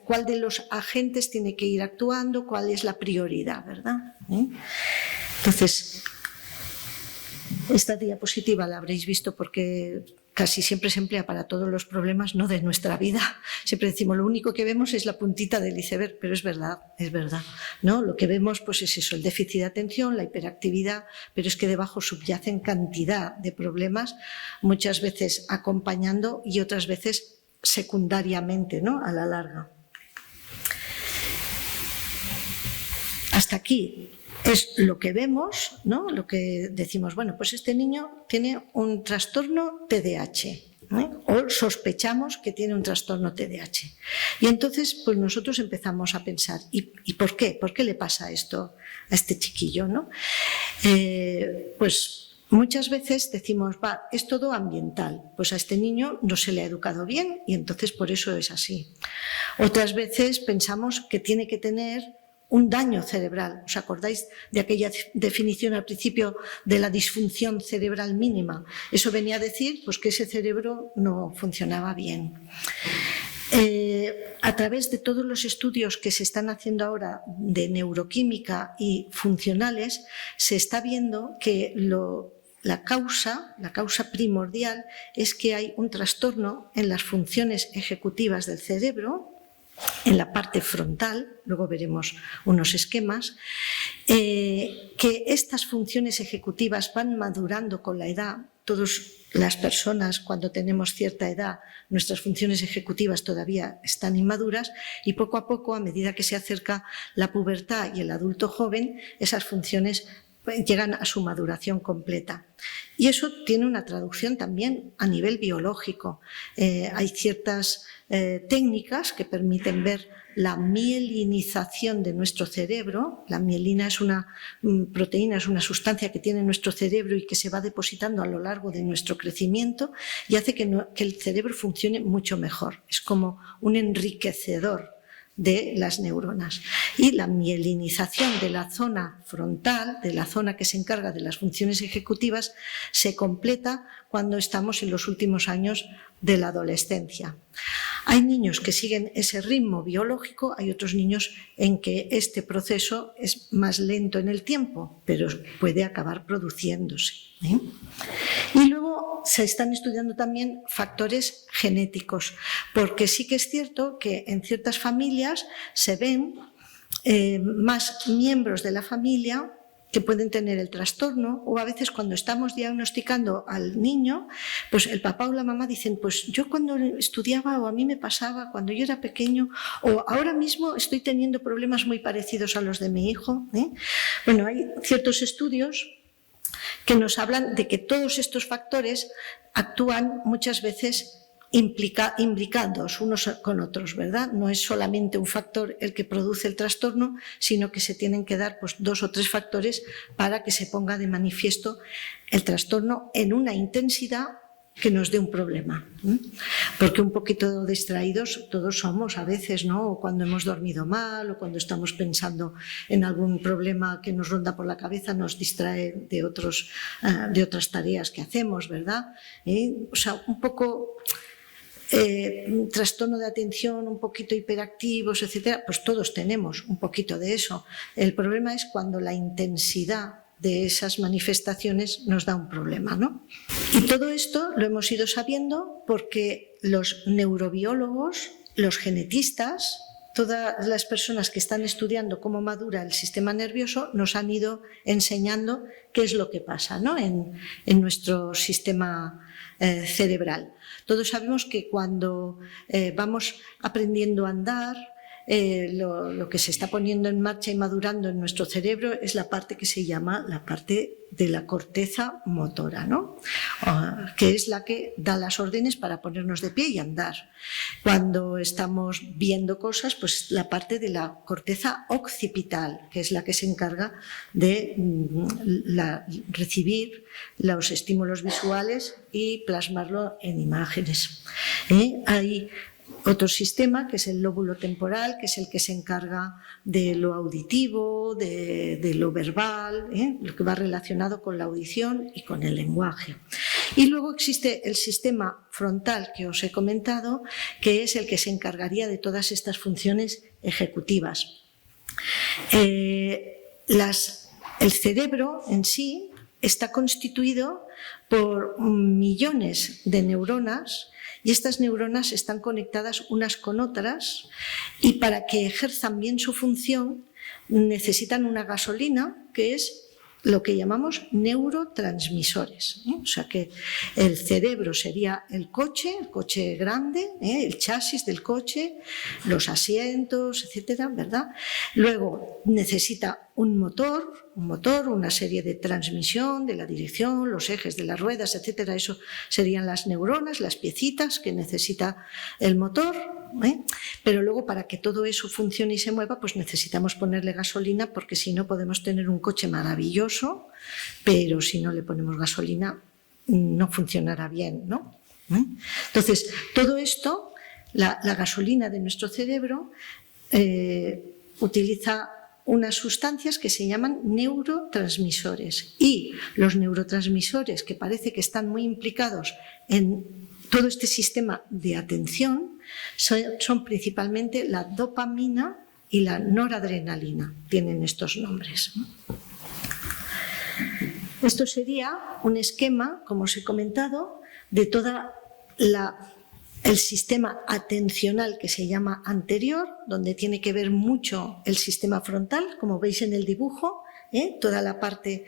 cuál de los agentes tiene que ir actuando, cuál es la prioridad, ¿verdad? Entonces, esta diapositiva la habréis visto porque casi siempre se emplea para todos los problemas, no de nuestra vida. Siempre decimos, lo único que vemos es la puntita del iceberg, pero es verdad, ¿no? Lo que vemos pues es eso, el déficit de atención, la hiperactividad, pero es que debajo subyacen cantidad de problemas, muchas veces acompañando y otras veces secundariamente, ¿no? A la larga. Hasta aquí es lo que vemos, ¿no? Lo que decimos, bueno, pues este niño tiene un trastorno TDAH, ¿eh? O sospechamos que tiene un trastorno TDAH. Y entonces, pues nosotros empezamos a pensar, ¿y por qué? ¿Por qué le pasa esto a este chiquillo, ¿no? Pues muchas veces decimos, es todo ambiental, pues a este niño no se le ha educado bien y entonces por eso es así. Otras veces pensamos que tiene que tener un daño cerebral. ¿Os acordáis de aquella definición al principio de la disfunción cerebral mínima? Eso venía a decir pues, que ese cerebro no funcionaba bien. A través de todos los estudios que se están haciendo ahora de neuroquímica y funcionales, se está viendo que la causa primordial es que hay un trastorno en las funciones ejecutivas del cerebro, en la parte frontal, luego veremos unos esquemas, que estas funciones ejecutivas van madurando con la edad. Todas las personas cuando tenemos cierta edad, nuestras funciones ejecutivas todavía están inmaduras y poco a poco, a medida que se acerca la pubertad y el adulto joven, esas funciones llegan a su maduración completa. Y eso tiene una traducción también a nivel biológico. Hay ciertas técnicas que permiten ver la mielinización de nuestro cerebro. La mielina es una proteína, es una sustancia que tiene nuestro cerebro y que se va depositando a lo largo de nuestro crecimiento y hace que el cerebro funcione mucho mejor. Es como un enriquecedor de las neuronas. Y la mielinización de la zona frontal, de la zona que se encarga de las funciones ejecutivas, se completa cuando estamos en los últimos años de la adolescencia. Hay niños que siguen ese ritmo biológico, hay otros niños en que este proceso es más lento en el tiempo, pero puede acabar produciéndose, ¿eh? Y luego se están estudiando también factores genéticos, porque sí que es cierto que en ciertas familias se ven más miembros de la familia que pueden tener el trastorno, o a veces cuando estamos diagnosticando al niño, pues el papá o la mamá dicen, pues yo cuando estudiaba o a mí me pasaba cuando yo era pequeño, o ahora mismo estoy teniendo problemas muy parecidos a los de mi hijo, ¿eh? Bueno, hay ciertos estudios que nos hablan de que todos estos factores actúan muchas veces imbricados unos con otros, ¿verdad? No es solamente un factor el que produce el trastorno, sino que se tienen que dar pues, 2 o 3 factores para que se ponga de manifiesto el trastorno en una intensidad que nos dé un problema, porque un poquito distraídos todos somos a veces, ¿no? O cuando hemos dormido mal o cuando estamos pensando en algún problema que nos ronda por la cabeza, nos distrae de otras tareas que hacemos, ¿verdad? O sea, un poco trastorno de atención, un poquito hiperactivos, etcétera, pues todos tenemos un poquito de eso. El problema es cuando la intensidad de esas manifestaciones nos da un problema, ¿no? Y todo esto lo hemos ido sabiendo porque los neurobiólogos, los genetistas, todas las personas que están estudiando cómo madura el sistema nervioso nos han ido enseñando qué es lo que pasa, ¿no? en nuestro sistema cerebral. Todos sabemos que cuando vamos aprendiendo a andar, lo que se está poniendo en marcha y madurando en nuestro cerebro es la parte que se llama la parte de la corteza motora, ¿no? Que es la que da las órdenes para ponernos de pie y andar. Cuando estamos viendo cosas, pues la parte de la corteza occipital, que es la que se encarga de recibir los estímulos visuales y plasmarlo en imágenes. Hay otro sistema, que es el lóbulo temporal, que es el que se encarga de lo auditivo, de lo verbal, lo que va relacionado con la audición y con el lenguaje. Y luego existe el sistema frontal que os he comentado, que es el que se encargaría de todas estas funciones ejecutivas. El cerebro en sí está constituido por millones de neuronas y estas neuronas están conectadas unas con otras y para que ejerzan bien su función necesitan una gasolina que es lo que llamamos neurotransmisores. O sea que el cerebro sería el coche grande, el chasis del coche, los asientos, etcétera, ¿verdad? Luego necesita un motor, una serie de transmisión de la dirección, los ejes de las ruedas, etcétera. Eso serían las neuronas, las piecitas que necesita el motor. Pero luego para que todo eso funcione y se mueva, pues necesitamos ponerle gasolina, porque si no podemos tener un coche maravilloso, pero si no le ponemos gasolina no funcionará bien, ¿no? Entonces, todo esto, la gasolina de nuestro cerebro utiliza unas sustancias que se llaman neurotransmisores, y los neurotransmisores que parece que están muy implicados en todo este sistema de atención son principalmente la dopamina y la noradrenalina, tienen estos nombres. Esto sería un esquema, como os he comentado, de todo el sistema atencional que se llama anterior, donde tiene que ver mucho el sistema frontal, como veis en el dibujo, toda la parte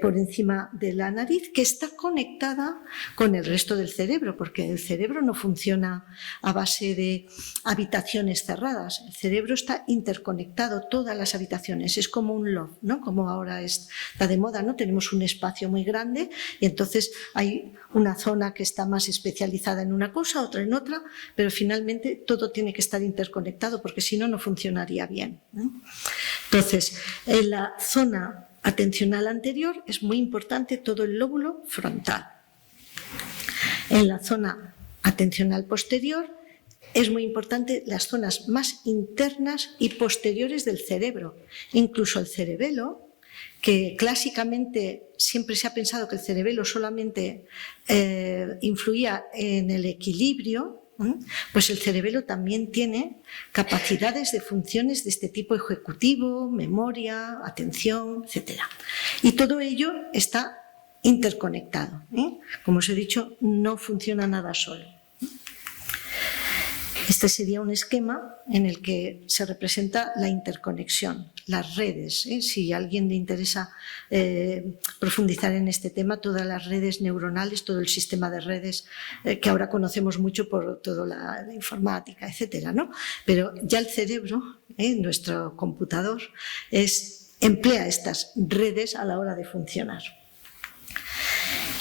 por encima de la nariz, que está conectada con el resto del cerebro, porque el cerebro no funciona a base de habitaciones cerradas. El cerebro está interconectado, todas las habitaciones, es como un loft, ¿no? Como ahora está de moda, ¿no? Tenemos un espacio muy grande y entonces hay una zona que está más especializada en una cosa, otra en otra, pero finalmente todo tiene que estar interconectado, porque si no, no funcionaría bien, ¿no? Entonces, en la zona atencional anterior es muy importante todo el lóbulo frontal. En la zona atencional posterior es muy importante las zonas más internas y posteriores del cerebro, incluso el cerebelo, que clásicamente siempre se ha pensado que el cerebelo solamente influía en el equilibrio. Pues el cerebelo también tiene capacidades de funciones de este tipo ejecutivo, memoria, atención, etc. Y todo ello está interconectado. Como os he dicho, no funciona nada solo. Este sería un esquema en el que se representa la interconexión, las redes. Si a alguien le interesa profundizar en este tema, todas las redes neuronales, todo el sistema de redes que ahora conocemos mucho por toda la informática, etcétera, ¿no? Pero ya el cerebro, nuestro computador, emplea estas redes a la hora de funcionar.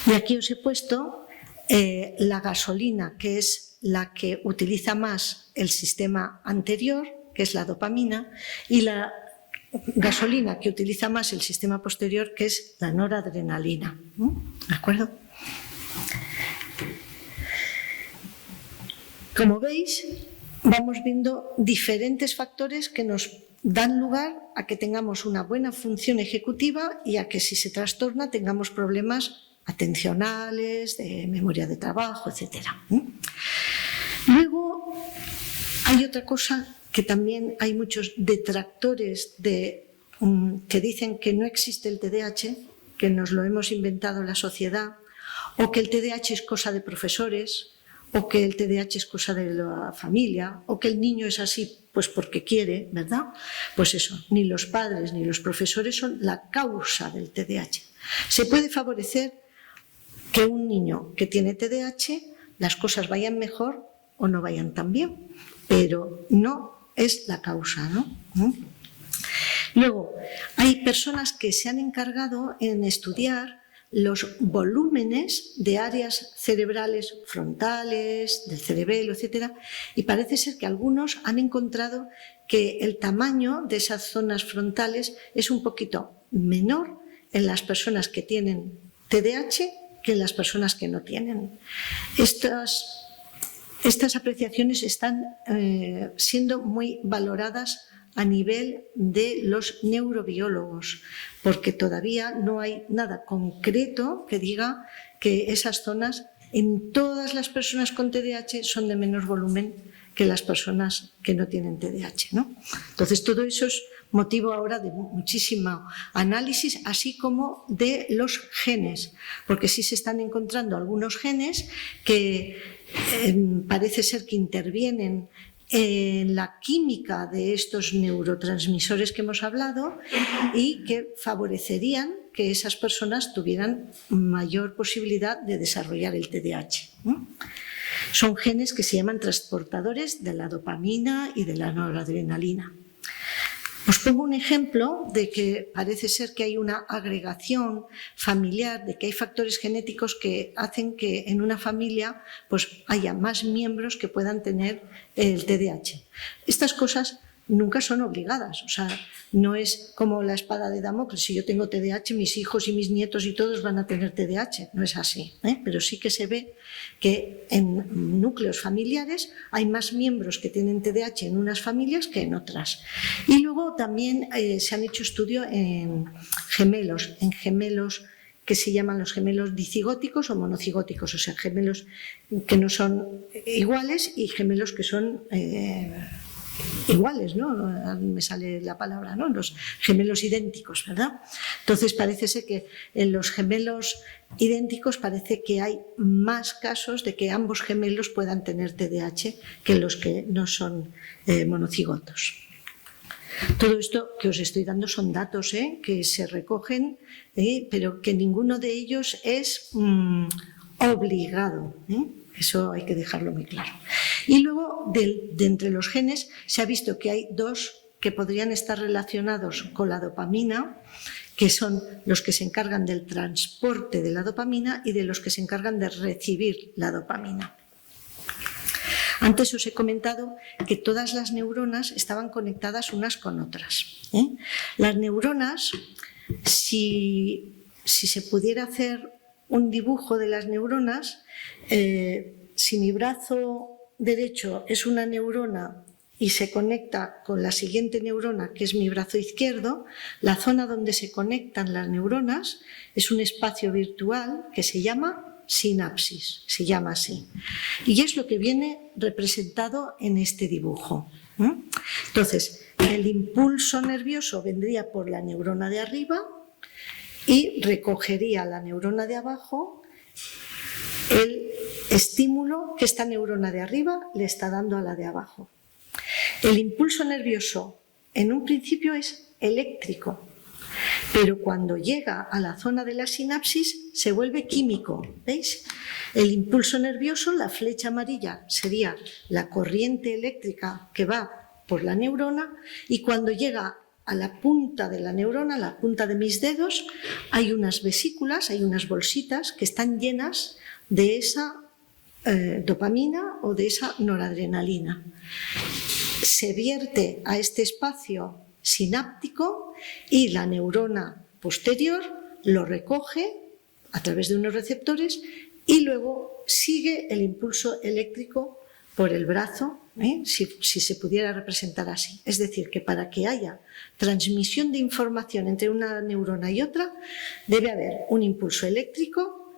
Y aquí os he puesto la gasolina, que es la que utiliza más el sistema anterior, que es la dopamina, y la gasolina que utiliza más el sistema posterior, que es la noradrenalina. ¿De acuerdo? Como veis, vamos viendo diferentes factores que nos dan lugar a que tengamos una buena función ejecutiva y a que si se trastorna tengamos problemas atencionales, de memoria de trabajo, etc. Luego hay otra cosa que también hay muchos detractores que dicen que no existe el TDAH, que nos lo hemos inventado la sociedad, o que el TDAH es cosa de profesores, o que el TDAH es cosa de la familia, o que el niño es así pues porque quiere, ¿verdad? Pues eso, ni los padres ni los profesores son la causa del TDAH. Se puede favorecer que un niño que tiene TDAH las cosas vayan mejor o no vayan tan bien, pero no es la causa, ¿no? Luego, hay personas que se han encargado en estudiar los volúmenes de áreas cerebrales frontales, del cerebelo, etcétera, y parece ser que algunos han encontrado que el tamaño de esas zonas frontales es un poquito menor en las personas que tienen TDAH que en las personas que no tienen. Estas apreciaciones están siendo muy valoradas a nivel de los neurobiólogos, porque todavía no hay nada concreto que diga que esas zonas en todas las personas con TDAH son de menor volumen que las personas que no tienen TDAH, ¿no? Entonces, todo eso es motivo ahora de muchísimo análisis, así como de los genes, porque sí se están encontrando algunos genes que parece ser que intervienen en la química de estos neurotransmisores que hemos hablado y que favorecerían que esas personas tuvieran mayor posibilidad de desarrollar el TDAH. Son genes que se llaman transportadores de la dopamina y de la noradrenalina. Os pongo un ejemplo de que parece ser que hay una agregación familiar, de que hay factores genéticos que hacen que en una familia pues, haya más miembros que puedan tener el TDAH. Estas cosas nunca son obligadas, o sea, no es como la espada de Damocles, si yo tengo TDAH, mis hijos y mis nietos y todos van a tener TDAH, no es así, pero sí que se ve que en núcleos familiares hay más miembros que tienen TDAH en unas familias que en otras. Y luego también se han hecho estudios en gemelos que se llaman los gemelos dicigóticos o monocigóticos, o sea, gemelos que no son iguales y gemelos que son iguales, ¿no? Me sale la palabra, ¿no? Los gemelos idénticos, ¿verdad? Entonces parece ser que en los gemelos idénticos parece que hay más casos de que ambos gemelos puedan tener TDAH que los que no son monocigotos. Todo esto que os estoy dando son datos que se recogen, pero que ninguno de ellos es obligado. Eso hay que dejarlo muy claro. Y luego, de entre los genes, se ha visto que hay dos que podrían estar relacionados con la dopamina, que son los que se encargan del transporte de la dopamina y de los que se encargan de recibir la dopamina. Antes os he comentado que todas las neuronas estaban conectadas unas con otras. Las neuronas, si se pudiera hacer un dibujo de las neuronas, si mi brazo derecho es una neurona y se conecta con la siguiente neurona, que es mi brazo izquierdo, la zona donde se conectan las neuronas es un espacio virtual que se llama sinapsis, se llama así. Y es lo que viene representado en este dibujo. Entonces, el impulso nervioso vendría por la neurona de arriba y recogería la neurona de abajo el estímulo que esta neurona de arriba le está dando a la de abajo. El impulso nervioso en un principio es eléctrico, pero cuando llega a la zona de la sinapsis se vuelve químico, ¿veis? El impulso nervioso, la flecha amarilla, sería la corriente eléctrica que va por la neurona y cuando llega a la punta de la neurona, la punta de mis dedos, hay unas vesículas, hay unas bolsitas que están llenas de esa dopamina o de esa noradrenalina. Se vierte a este espacio sináptico y la neurona posterior lo recoge a través de unos receptores y luego sigue el impulso eléctrico por el brazo, si se pudiera representar así. Es decir, que para que haya transmisión de información entre una neurona y otra, debe haber un impulso eléctrico,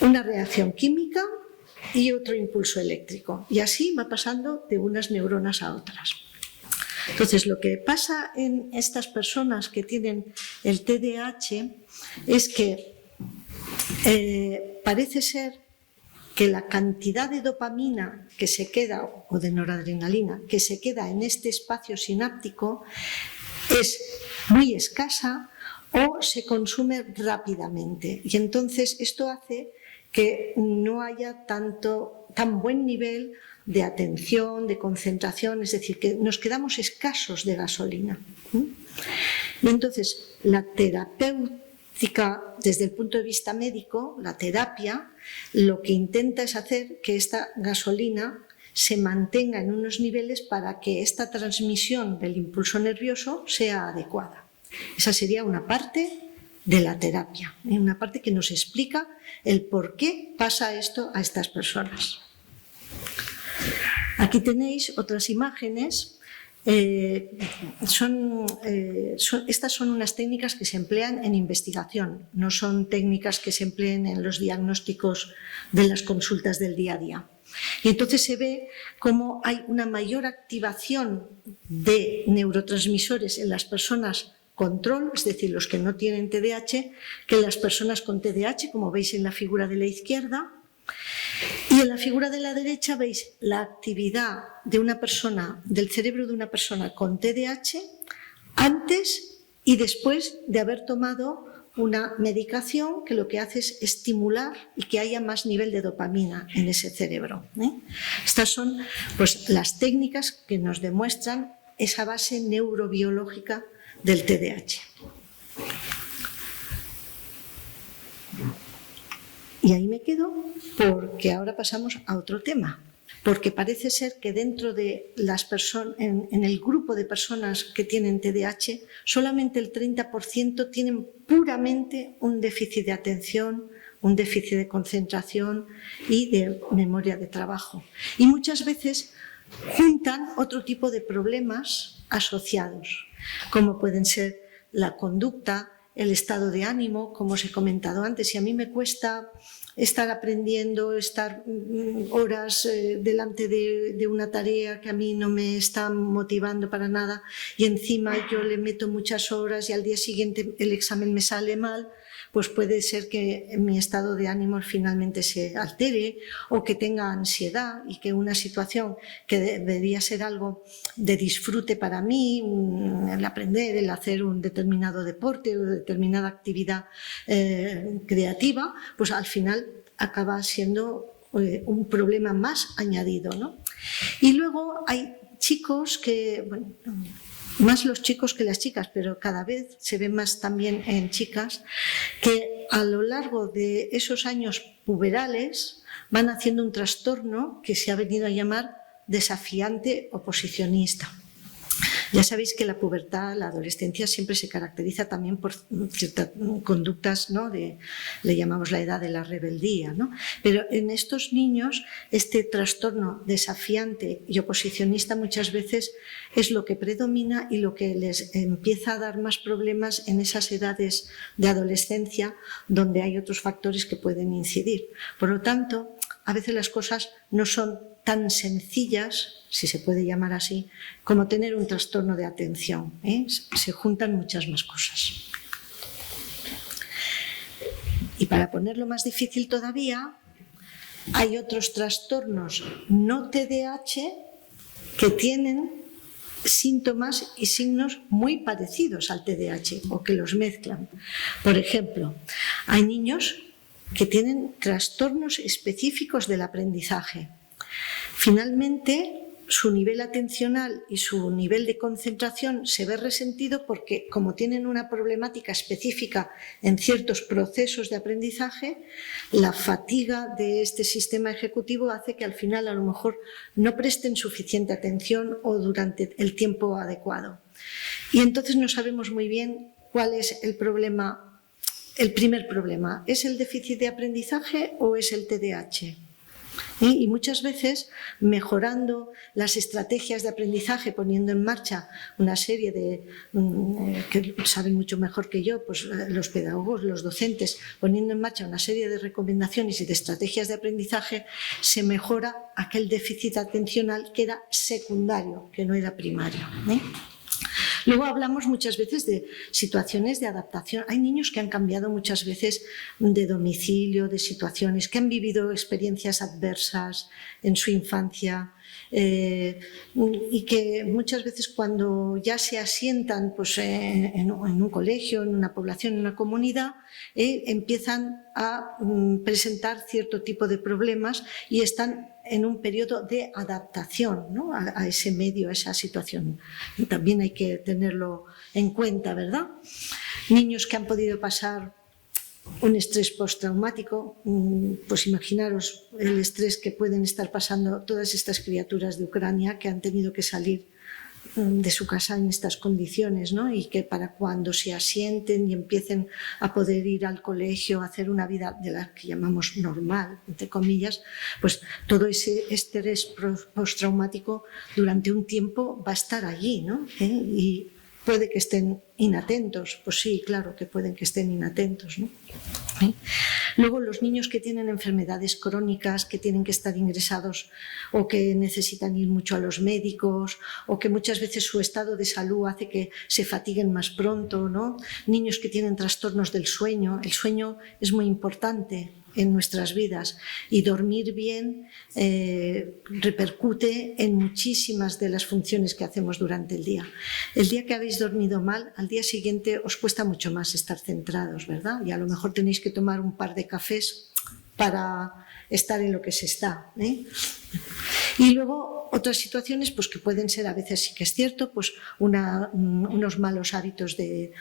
una reacción química y otro impulso eléctrico. Y así va pasando de unas neuronas a otras. Entonces, lo que pasa en estas personas que tienen el TDAH es que parece ser que la cantidad de dopamina que se queda, o de noradrenalina, que se queda en este espacio sináptico es muy escasa o se consume rápidamente. Y entonces esto hace que no haya tan buen nivel de atención, de concentración, es decir, que nos quedamos escasos de gasolina. Y entonces la terapéutica, desde el punto de vista médico, la terapia, lo que intenta es hacer que esta gasolina se mantenga en unos niveles para que esta transmisión del impulso nervioso sea adecuada. Esa sería una parte de la terapia, una parte que nos explica el por qué pasa esto a estas personas. Aquí tenéis otras imágenes. Estas son unas técnicas que se emplean en investigación, no son técnicas que se empleen en los diagnósticos de las consultas del día a día. Y entonces se ve cómo hay una mayor activación de neurotransmisores en las personas control, es decir, los que no tienen TDAH, que en las personas con TDAH, como veis en la figura de la izquierda. Y en la figura de la derecha veis la actividad de una persona, del cerebro de una persona con TDAH antes y después de haber tomado una medicación que lo que hace es estimular y que haya más nivel de dopamina en ese cerebro. Estas son pues, las técnicas que nos demuestran esa base neurobiológica del TDAH. Y ahí me quedo porque ahora pasamos a otro tema, porque parece ser que dentro de las personas, en el grupo de personas que tienen TDAH, solamente el 30% tienen puramente un déficit de atención, un déficit de concentración y de memoria de trabajo. Y muchas veces juntan otro tipo de problemas asociados, como pueden ser la conducta, el estado de ánimo, como os he comentado antes. Si a mí me cuesta estar aprendiendo, estar horas delante de una tarea que a mí no me está motivando para nada y encima yo le meto muchas horas y al día siguiente el examen me sale mal, pues puede ser que mi estado de ánimo finalmente se altere o que tenga ansiedad y que una situación que debería ser algo de disfrute para mí, el aprender, el hacer un determinado deporte o determinada actividad creativa, pues al final acaba siendo un problema más añadido, ¿no? Y luego hay chicos que, bueno, más los chicos que las chicas, pero cada vez se ve más también en chicas, que a lo largo de esos años puberales van haciendo un trastorno que se ha venido a llamar desafiante oposicionista. Ya sabéis que la pubertad, la adolescencia siempre se caracteriza también por ciertas conductas, ¿no? Le llamamos la edad de la rebeldía, ¿no? Pero en estos niños este trastorno desafiante y oposicionista muchas veces es lo que predomina y lo que les empieza a dar más problemas en esas edades de adolescencia donde hay otros factores que pueden incidir. Por lo tanto, a veces las cosas no son tan sencillas, si se puede llamar así, como tener un trastorno de atención, ¿eh? Se juntan muchas más cosas. Y para ponerlo más difícil todavía, hay otros trastornos no TDAH que tienen síntomas y signos muy parecidos al TDAH o que los mezclan. Por ejemplo, hay niños que tienen trastornos específicos del aprendizaje. Finalmente, su nivel atencional y su nivel de concentración se ve resentido porque, como tienen una problemática específica en ciertos procesos de aprendizaje, la fatiga de este sistema ejecutivo hace que al final a lo mejor no presten suficiente atención o durante el tiempo adecuado. Y entonces no sabemos muy bien cuál es el problema, el primer problema. ¿Es el déficit de aprendizaje o es el TDAH? Y muchas veces mejorando las estrategias de aprendizaje, poniendo en marcha una serie de, que saben mucho mejor que yo, pues los pedagogos, los docentes, poniendo en marcha una serie de recomendaciones y de estrategias de aprendizaje, se mejora aquel déficit atencional que era secundario, que no era primario. Luego hablamos muchas veces de situaciones de adaptación. Hay niños que han cambiado muchas veces de domicilio, de situaciones, que han vivido experiencias adversas en su infancia y que muchas veces cuando ya se asientan pues, en un colegio, en una población, en una comunidad, empiezan a presentar cierto tipo de problemas y están en un periodo de adaptación, ¿no? a ese medio, a esa situación. Y también hay que tenerlo en cuenta, ¿verdad? Niños que han podido pasar un estrés postraumático, pues imaginaros el estrés que pueden estar pasando todas estas criaturas de Ucrania que han tenido que salir de su casa en estas condiciones, ¿no? Y que para cuando se asienten y empiecen a poder ir al colegio, a hacer una vida de la que llamamos normal, entre comillas, pues todo ese estrés postraumático durante un tiempo va a estar allí, ¿no? Y puede que estén inatentos, pues sí, claro que pueden que estén inatentos, ¿no? Luego los niños que tienen enfermedades crónicas, que tienen que estar ingresados o que necesitan ir mucho a los médicos o que muchas veces su estado de salud hace que se fatiguen más pronto, ¿no? Niños que tienen trastornos del sueño. El sueño es muy importante en nuestras vidas y dormir bien repercute en muchísimas de las funciones que hacemos durante el día. El día que habéis dormido mal, al día siguiente os cuesta mucho más estar centrados, ¿verdad? Y a lo mejor tenéis que tomar un par de cafés para estar en lo que se está, ¿eh? Y luego otras situaciones pues que pueden ser, a veces sí que es cierto, pues unos malos hábitos de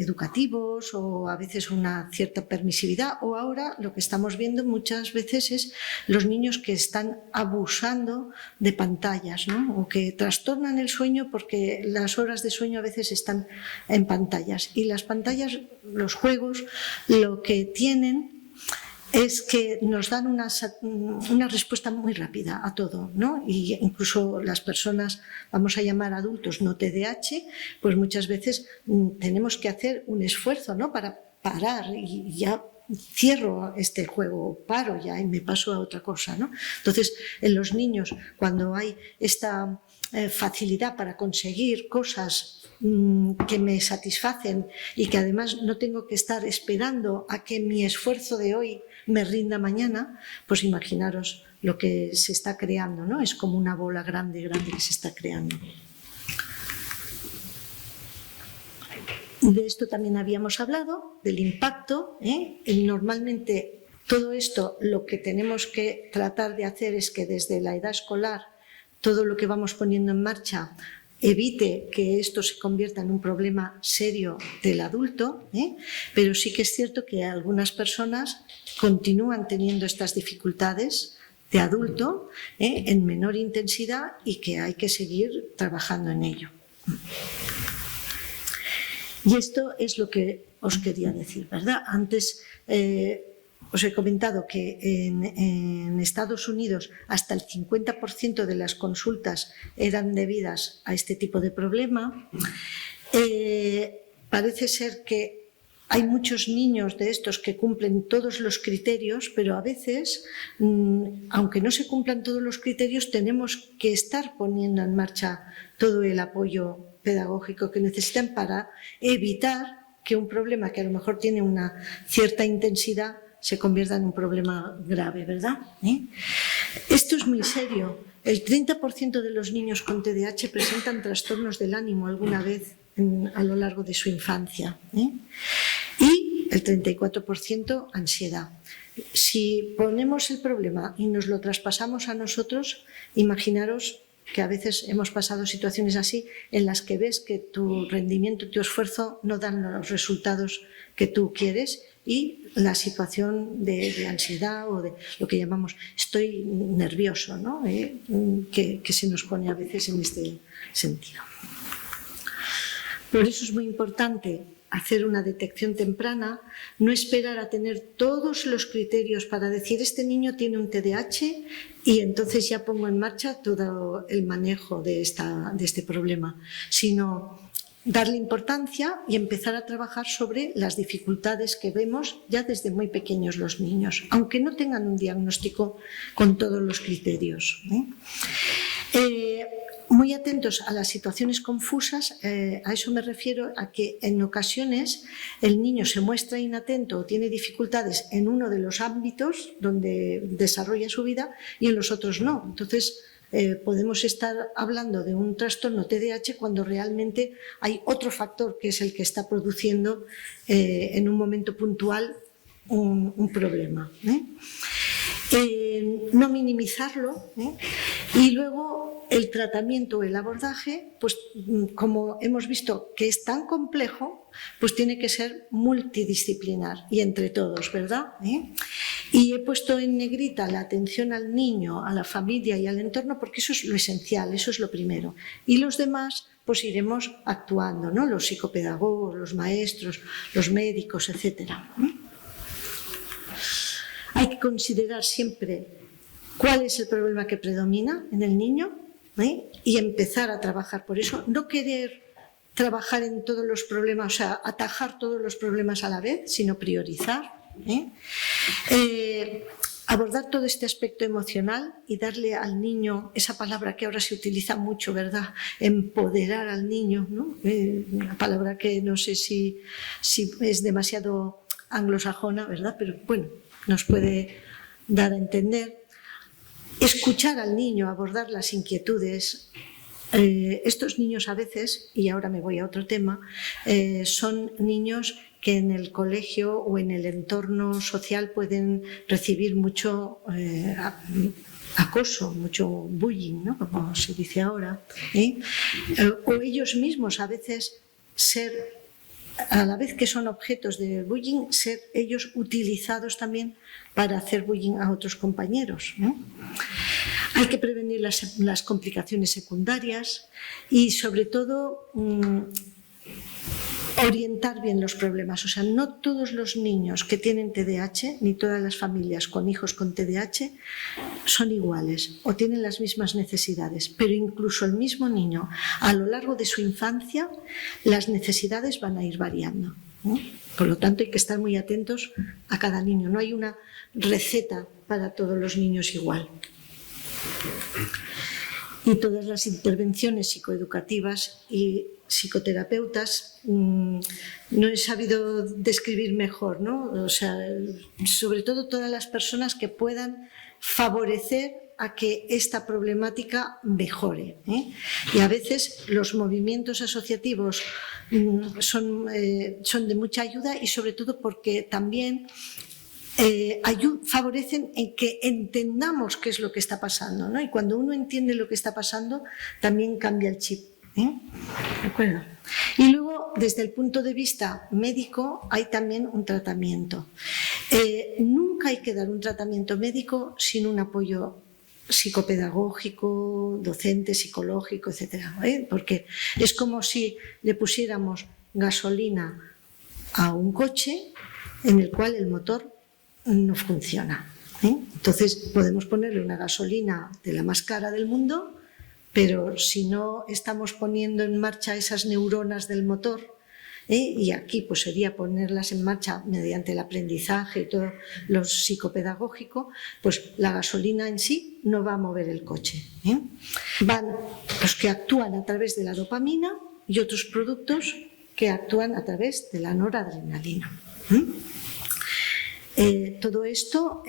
educativos o a veces una cierta permisividad, o ahora lo que estamos viendo muchas veces es los niños que están abusando de pantallas, ¿no? O que trastornan el sueño porque las horas de sueño a veces están en pantallas, y las pantallas, los juegos, lo que tienen es que nos dan una respuesta muy rápida a todo, ¿no? Y incluso las personas, vamos a llamar adultos no TDAH, pues muchas veces tenemos que hacer un esfuerzo, ¿no? Para parar y ya cierro este juego, paro ya y me paso a otra cosa, ¿no? Entonces, en los niños, cuando hay esta facilidad para conseguir cosas que me satisfacen y que además no tengo que estar esperando a que mi esfuerzo de hoy me rinda mañana, pues imaginaros lo que se está creando, ¿no? Es como una bola grande, grande que se está creando. De esto también habíamos hablado, del impacto, ¿eh? Normalmente todo esto lo que tenemos que tratar de hacer es que desde la edad escolar todo lo que vamos poniendo en marcha evite que esto se convierta en un problema serio del adulto, ¿eh? Pero sí que es cierto que algunas personas continúan teniendo estas dificultades de adulto, en menor intensidad, y que hay que seguir trabajando en ello. Y esto es lo que os quería decir, ¿verdad? Antes os he comentado que en Estados Unidos hasta el 50% de las consultas eran debidas a este tipo de problema. Parece ser que hay muchos niños de estos que cumplen todos los criterios, pero a veces, aunque no se cumplan todos los criterios, tenemos que estar poniendo en marcha todo el apoyo pedagógico que necesitan para evitar que un problema que a lo mejor tiene una cierta intensidad se convierta en un problema grave, ¿verdad? Esto es muy serio. El 30% de los niños con TDAH presentan trastornos del ánimo alguna vez a lo largo de su infancia, y el 34% ansiedad. Si ponemos el problema y nos lo traspasamos a nosotros, imaginaros que a veces hemos pasado situaciones así en las que ves que tu rendimiento, tu esfuerzo no dan los resultados que tú quieres, y la situación de ansiedad o de lo que llamamos estoy nervioso, ¿no? Que se nos pone a veces en este sentido. Por eso es muy importante hacer una detección temprana, no esperar a tener todos los criterios para decir este niño tiene un TDAH y entonces ya pongo en marcha todo el manejo de este problema, sino darle importancia y empezar a trabajar sobre las dificultades que vemos ya desde muy pequeños los niños, aunque no tengan un diagnóstico con todos los criterios. Muy atentos a las situaciones confusas, a eso me refiero, a que en ocasiones el niño se muestra inatento o tiene dificultades en uno de los ámbitos donde desarrolla su vida y en los otros no. Entonces, podemos estar hablando de un trastorno TDAH cuando realmente hay otro factor que es el que está produciendo en un momento puntual un problema. No minimizarlo, y luego el tratamiento, el abordaje, pues como hemos visto que es tan complejo, pues tiene que ser multidisciplinar y entre todos, ¿verdad? Y he puesto en negrita la atención al niño, a la familia y al entorno porque eso es lo esencial, eso es lo primero. Y los demás pues iremos actuando, ¿no? Los psicopedagogos, los maestros, los médicos, etcétera. Hay que considerar siempre cuál es el problema que predomina en el niño y empezar a trabajar por eso. No querer trabajar en todos los problemas, o sea, atajar todos los problemas a la vez, sino priorizar. Abordar todo este aspecto emocional y darle al niño esa palabra que ahora se utiliza mucho, ¿verdad? Empoderar al niño, ¿no? Una palabra que no sé si es demasiado anglosajona, ¿verdad? Pero bueno, nos puede dar a entender. Escuchar al niño, abordar las inquietudes. Estos niños a veces, y ahora me voy a otro tema, son niños que en el colegio o en el entorno social pueden recibir mucho acoso, mucho bullying, ¿no? Como se dice ahora. O ellos mismos a veces ser, a la vez que son objetos de bullying, ser ellos utilizados también para hacer bullying a otros compañeros, ¿no? Hay que prevenir las complicaciones secundarias y sobre todo orientar bien los problemas. O sea, no todos los niños que tienen TDAH, ni todas las familias con hijos con TDAH son iguales o tienen las mismas necesidades, pero incluso el mismo niño a lo largo de su infancia las necesidades van a ir variando, ¿no? Por lo tanto hay que estar muy atentos a cada niño, no hay una receta para todos los niños igual. Y todas las intervenciones psicoeducativas y psicoterapeutas no he sabido describir mejor, ¿no? O sea, sobre todo todas las personas que puedan favorecer a que esta problemática mejore, Y a veces los movimientos asociativos son de mucha ayuda y sobre todo porque también favorecen en que entendamos qué es lo que está pasando, ¿no? Y cuando uno entiende lo que está pasando, también cambia el chip. ¿De acuerdo? Y luego, desde el punto de vista médico, hay también un tratamiento. Nunca hay que dar un tratamiento médico sin un apoyo psicopedagógico, docente, psicológico, etcétera, porque es como si le pusiéramos gasolina a un coche en el cual el motor no funciona. Entonces podemos ponerle una gasolina de la más cara del mundo, pero si no estamos poniendo en marcha esas neuronas del motor, y aquí pues sería ponerlas en marcha mediante el aprendizaje y todo lo psicopedagógico, pues la gasolina en sí no va a mover el coche. Van los que actúan a través de la dopamina y otros productos que actúan a través de la noradrenalina. Todo esto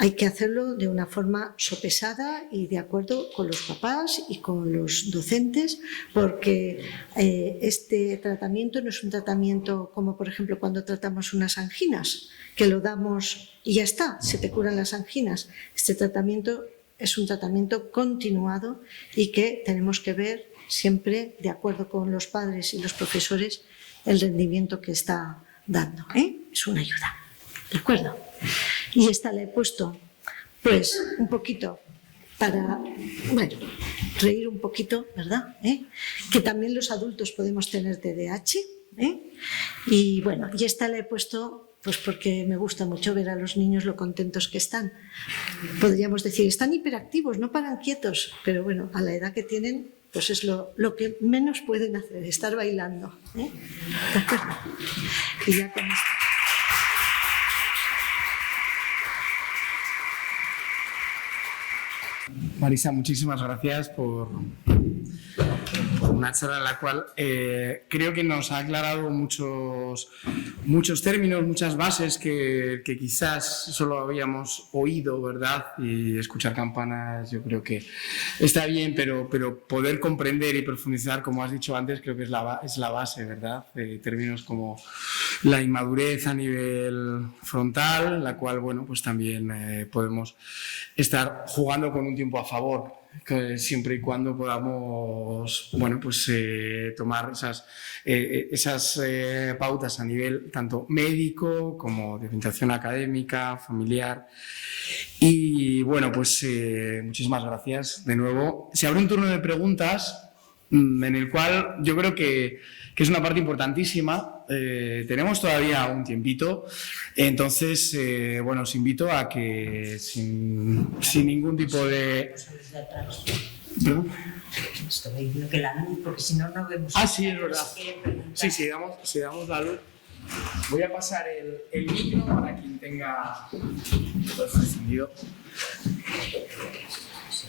hay que hacerlo de una forma sopesada y de acuerdo con los papás y con los docentes, porque este tratamiento no es un tratamiento como, por ejemplo, cuando tratamos unas anginas, que lo damos y ya está, se te curan las anginas. Este tratamiento es un tratamiento continuado y que tenemos que ver siempre, de acuerdo con los padres y los profesores, el rendimiento que está dando. Es una ayuda. ¿De acuerdo? Y esta la he puesto, pues, un poquito para, bueno, reír un poquito, ¿verdad? Que también los adultos podemos tener TDAH, ¿eh? Y bueno, y esta la he puesto pues porque me gusta mucho ver a los niños lo contentos que están. Podríamos decir, están hiperactivos, no paran quietos, pero bueno, a la edad que tienen, pues es lo que menos pueden hacer, estar bailando, ¿eh? ¿De acuerdo? Y ya con esto. Marisa, muchísimas gracias por una charla en la cual creo que nos ha aclarado muchos términos, muchas bases que quizás solo habíamos oído, ¿verdad? Y escuchar campanas yo creo que está bien, pero poder comprender y profundizar, como has dicho antes, creo que es la base, ¿verdad? Términos como la inmadurez a nivel frontal, en la cual, bueno, pues también podemos estar jugando con un tiempo a favor, siempre y cuando podamos, bueno, pues tomar esas pautas a nivel tanto médico como de orientación académica, familiar. Y bueno, pues muchísimas gracias de nuevo. Se abre un turno de preguntas en el cual yo creo que es una parte importantísima. Tenemos todavía un tiempito, entonces, bueno, os invito a que sin ningún tipo de... ¿Perdón? Estoy viendo que la luz, porque si no, no vemos. Ah, sí, es verdad. Sí, si damos la luz. Voy a pasar el micro para quien tenga todo encendido.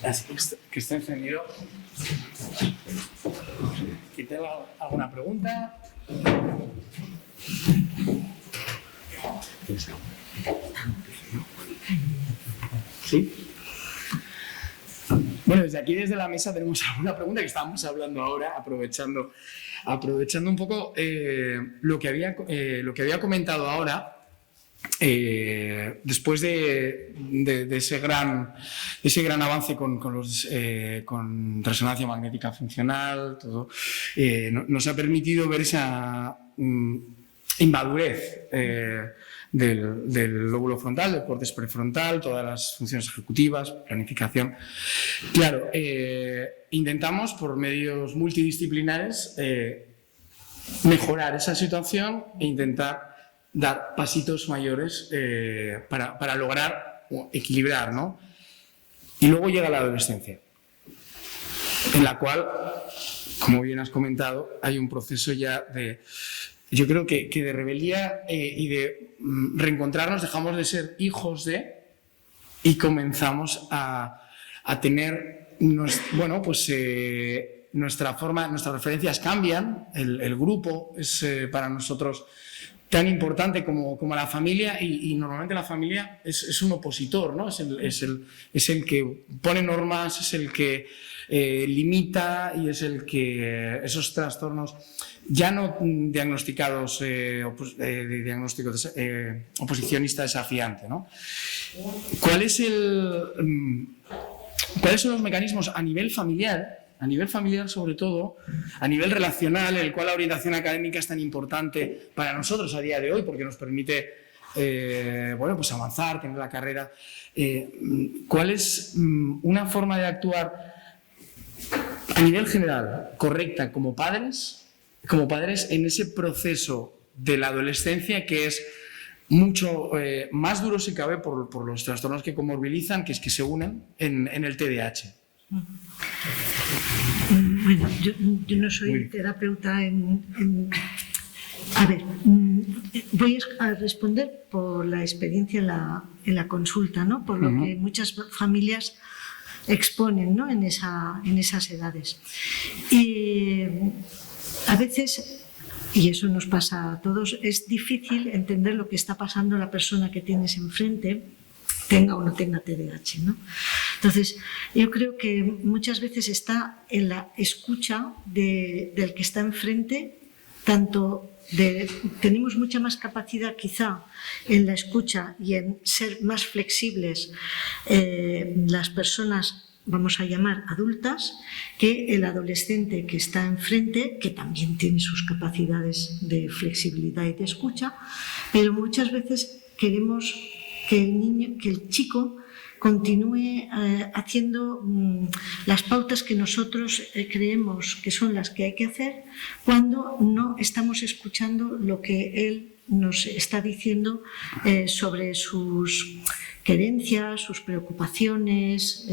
Así que esté encendido. ¿Quién tenga alguna pregunta? ¿Sí? Bueno, desde aquí, desde la mesa, tenemos alguna pregunta que estábamos hablando ahora, aprovechando un poco lo que había comentado ahora. Después de ese gran avance con resonancia magnética funcional, todo, nos ha permitido ver esa inmadurez del lóbulo frontal, del córtex prefrontal, todas las funciones ejecutivas, planificación. Claro, intentamos por medios multidisciplinares mejorar esa situación e intentar dar pasitos mayores para lograr equilibrar, ¿no? Y luego llega la adolescencia, en la cual, como bien has comentado, hay un proceso ya yo creo que de rebeldía y de reencontrarnos, dejamos de ser hijos de y comenzamos a tener, bueno, pues nuestras referencias cambian, el grupo es para nosotros tan importante como la familia y normalmente la familia es un opositor, ¿no? Es el que pone normas, es el que limita y es el que esos trastornos ya no diagnosticados de diagnóstico oposicionista desafiante, ¿no? ¿Cuáles son los mecanismos a nivel familiar? A nivel familiar, sobre todo, a nivel relacional, en el cual la orientación académica es tan importante para nosotros a día de hoy, porque nos permite bueno, pues avanzar, tener la carrera. ¿Cuál es una forma de actuar a nivel general correcta como padres en ese proceso de la adolescencia que es mucho más duro si cabe por los trastornos que comorbilizan, que es que se unen en el TDAH? Bueno, yo no soy terapeuta a ver, voy a responder por la experiencia en la consulta, ¿no? Por lo que muchas familias exponen, ¿no? en esas edades. Y a veces, y eso nos pasa a todos, es difícil entender lo que está pasando a la persona que tienes enfrente, tenga o no tenga TDAH, ¿no? Entonces, yo creo que muchas veces está en la escucha del que está enfrente, tenemos mucha más capacidad quizá en la escucha y en ser más flexibles las personas, vamos a llamar adultas, que el adolescente que está enfrente, que también tiene sus capacidades de flexibilidad y de escucha, pero muchas veces queremos que el chico continúe haciendo las pautas que nosotros creemos que son las que hay que hacer cuando no estamos escuchando lo que él nos está diciendo sobre sus querencias, sus preocupaciones,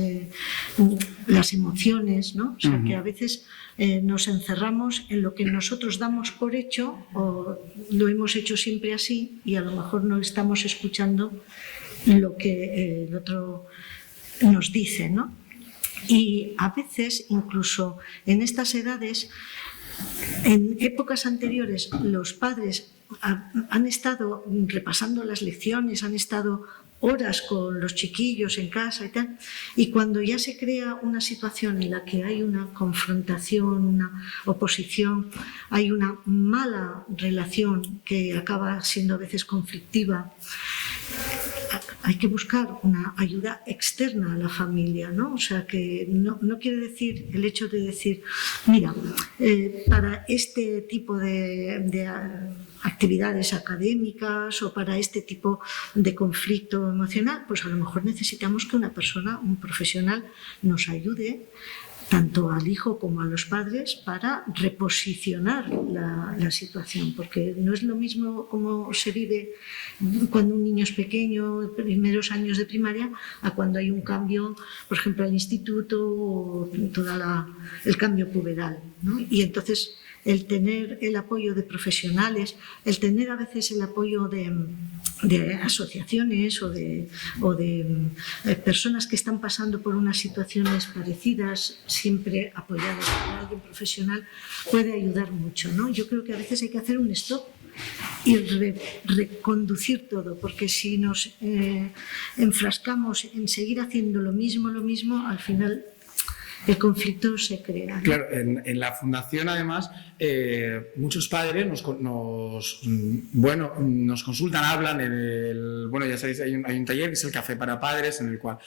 las emociones, ¿no? O sea, que a veces nos encerramos en lo que nosotros damos por hecho o lo hemos hecho siempre así y a lo mejor no estamos escuchando lo que el otro nos dice, ¿no? Y a veces, incluso en estas edades, en épocas anteriores, los padres han estado repasando las lecciones, han estado horas con los chiquillos en casa y tal, y cuando ya se crea una situación en la que hay una confrontación, una oposición, hay una mala relación que acaba siendo a veces conflictiva, hay que buscar una ayuda externa a la familia, ¿no? O sea, que no quiere decir el hecho de decir, mira, para este tipo de actividades académicas o para este tipo de conflicto emocional, pues a lo mejor necesitamos que una persona, un profesional, nos ayude tanto al hijo como a los padres para reposicionar la situación, porque no es lo mismo como se vive cuando un niño es pequeño, primeros años de primaria, a cuando hay un cambio, por ejemplo, al instituto o todo el cambio puberal, ¿no? Y entonces el tener el apoyo de profesionales, el tener a veces el apoyo de asociaciones o de personas que están pasando por unas situaciones parecidas, siempre apoyadas por alguien profesional, puede ayudar mucho, ¿no? Yo creo que a veces hay que hacer un stop y reconducir todo, porque si nos enfrascamos en seguir haciendo lo mismo, al final el conflicto se crea, ¿no? Claro, en la fundación además muchos padres nos consultan, hablan ya sabéis, hay un taller que es el Café para Padres, en el cual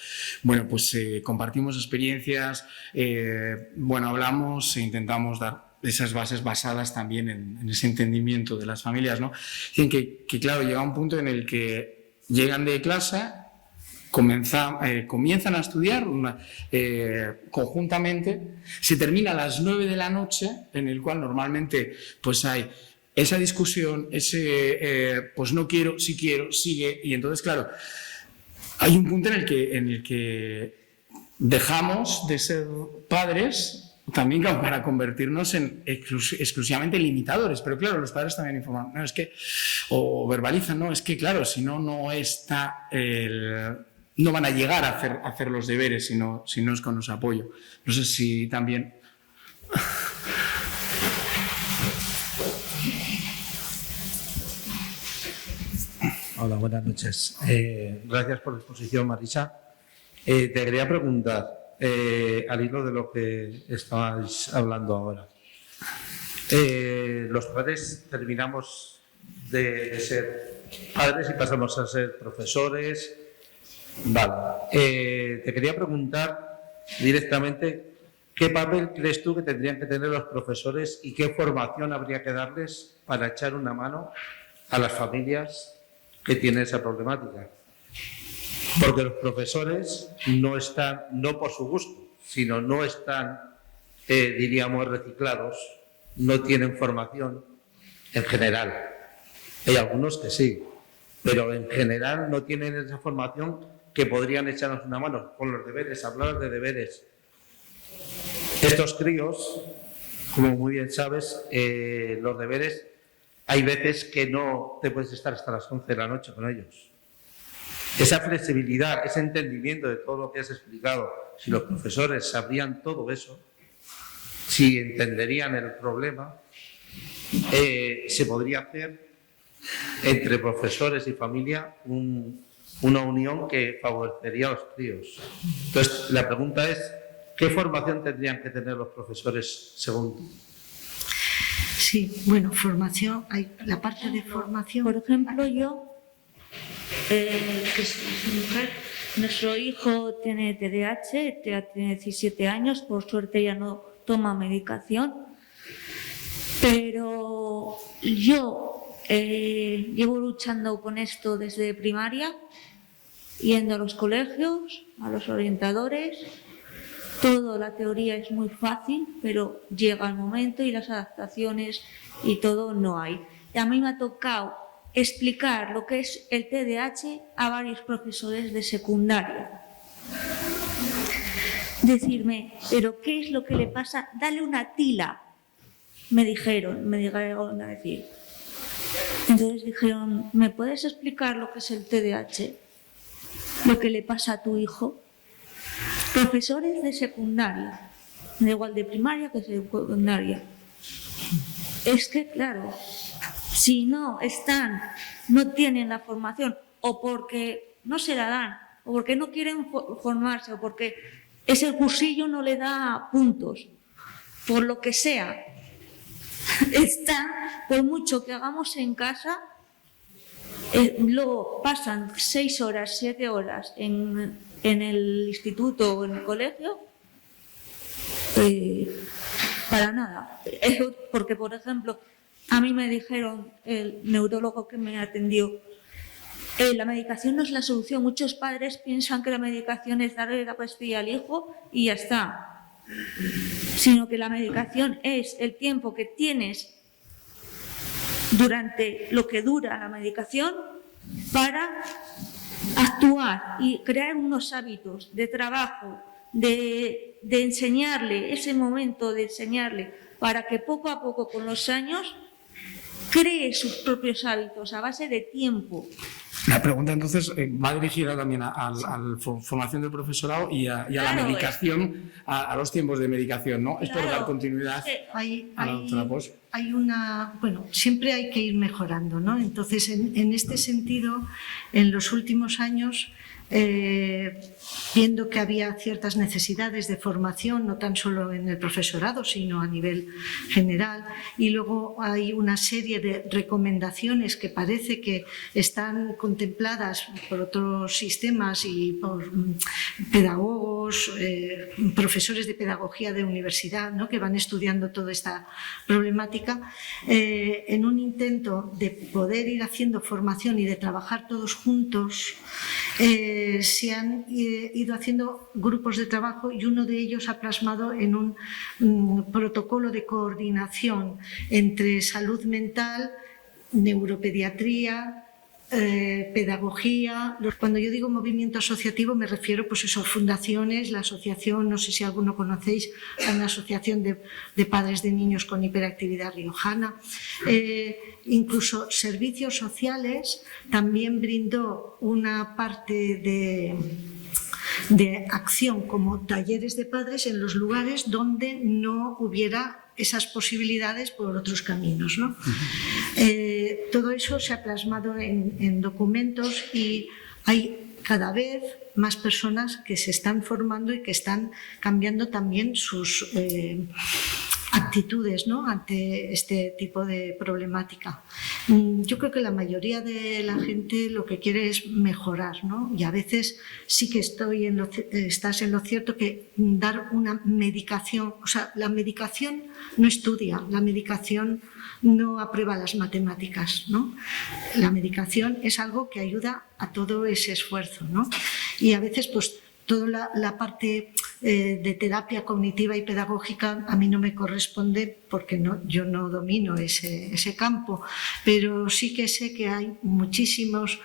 pues compartimos experiencias, hablamos e intentamos dar esas bases basadas también en ese entendimiento de las familias, ¿no? Dicen que claro, llega un punto en el que llegan de clase, comienzan a estudiar conjuntamente, se termina a las 9 de la noche, en el cual normalmente pues hay esa discusión, pues no quiero, sí quiero, sigue, y entonces claro, hay un punto en el que dejamos de ser padres también para convertirnos en exclusivamente limitadores, pero claro, los padres también informan, o verbalizan, es que claro, si no está no van a llegar a hacer los deberes si no es con nuestro apoyo. No sé si también... Hola, buenas noches. Gracias por la exposición, Marisa. Te quería preguntar, al hilo de lo que estabais hablando ahora. Los padres terminamos de ser padres y pasamos a ser profesores. Vale. Te quería preguntar directamente qué papel crees tú que tendrían que tener los profesores y qué formación habría que darles para echar una mano a las familias que tienen esa problemática. Porque los profesores no están, no por su gusto, sino no están, diríamos, reciclados, no tienen formación en general. Hay algunos que sí, pero en general no tienen esa formación que podrían echarnos una mano con los deberes, hablar de deberes. Estos críos, como muy bien sabes, los deberes, hay veces que no te puedes estar hasta las 11 de la noche con ellos. Esa flexibilidad, ese entendimiento de todo lo que has explicado, si los profesores sabrían todo eso, si entenderían el problema, se podría hacer entre profesores y familia una unión que favorecería a los críos. Entonces, la pregunta es, ¿qué formación tendrían que tener los profesores según tú? Sí, bueno, formación, hay la parte de formación. Por ejemplo, yo, que soy mujer, nuestro hijo tiene TDAH, tiene 17 años, por suerte ya no toma medicación, pero yo llevo luchando con esto desde primaria yendo a los colegios, a los orientadores. Toda la teoría es muy fácil, pero llega el momento y las adaptaciones y todo no hay. Y a mí me ha tocado explicar lo que es el TDAH a varios profesores de secundaria. Decirme, ¿pero qué es lo que le pasa? Dale una tila, me dijeron a decir. Entonces dijeron, ¿me puedes explicar lo que es el TDAH? Lo que le pasa a tu hijo. Profesores de secundaria, da igual de primaria que de secundaria. Es que, claro, si no tienen la formación, o porque no se la dan, o porque no quieren formarse, o porque ese cursillo no le da puntos, por lo que sea, por mucho que hagamos en casa, luego pasan 6 horas, 7 horas en el instituto o en el colegio, para nada. Porque, por ejemplo, a mí me dijeron, el neurólogo que me atendió, la medicación no es la solución. Muchos padres piensan que la medicación es darle la pastilla al hijo y ya está. Sino que la medicación es el tiempo que tienes durante lo que dura la medicación para actuar y crear unos hábitos de trabajo, de enseñarle, ese momento de enseñarle, para que poco a poco, con los años, cree sus propios hábitos a base de tiempo. La pregunta entonces va dirigida también a la formación del profesorado y a la medicación, a los tiempos de medicación, ¿no? Es por dar continuidad a la doctora Pos. Siempre hay que ir mejorando, ¿no? Entonces, en este sentido, en los últimos años, viendo que había ciertas necesidades de formación, no tan solo en el profesorado, sino a nivel general, y luego hay una serie de recomendaciones que parece que están contempladas por otros sistemas y por pedagogos, profesores de pedagogía de universidad, ¿no?, que van estudiando toda esta problemática, en un intento de poder ir haciendo formación y de trabajar todos juntos. Se han ido haciendo grupos de trabajo y uno de ellos ha plasmado en un protocolo de coordinación entre salud mental, neuropediatría, pedagogía. Cuando yo digo movimiento asociativo me refiero pues eso, fundaciones, la asociación, no sé si alguno conocéis, una asociación de padres de niños con hiperactividad riojana, incluso servicios sociales también brindó una parte de acción como talleres de padres en los lugares donde no hubiera esas posibilidades por otros caminos, ¿no? Todo eso se ha plasmado en documentos y hay cada vez más personas que se están formando y que están cambiando también sus actitudes, ¿no?, ante este tipo de problemática. Yo creo que la mayoría de la gente lo que quiere es mejorar, ¿no? Y a veces sí que estás en lo cierto que dar una medicación, o sea, la medicación no estudia, la medicación no aprueba las matemáticas, ¿no? La medicación es algo que ayuda a todo ese esfuerzo, ¿no? Y a veces pues toda la parte de terapia cognitiva y pedagógica a mí no me corresponde porque yo no domino ese campo, pero sí que sé que hay muchísimos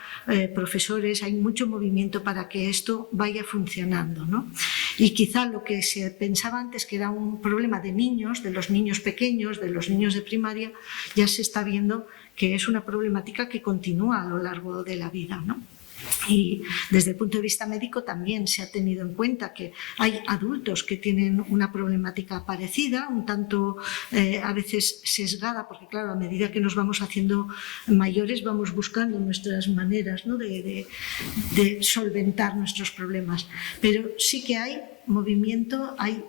profesores, hay mucho movimiento para que esto vaya funcionando, ¿no? Y quizá lo que se pensaba antes que era un problema de niños, de los niños pequeños, de los niños de primaria, ya se está viendo que es una problemática que continúa a lo largo de la vida, ¿no? Y desde el punto de vista médico también se ha tenido en cuenta que hay adultos que tienen una problemática parecida, un tanto a veces sesgada, porque claro, a medida que nos vamos haciendo mayores vamos buscando nuestras maneras, ¿no?, de solventar nuestros problemas. Pero sí que hay movimiento, hay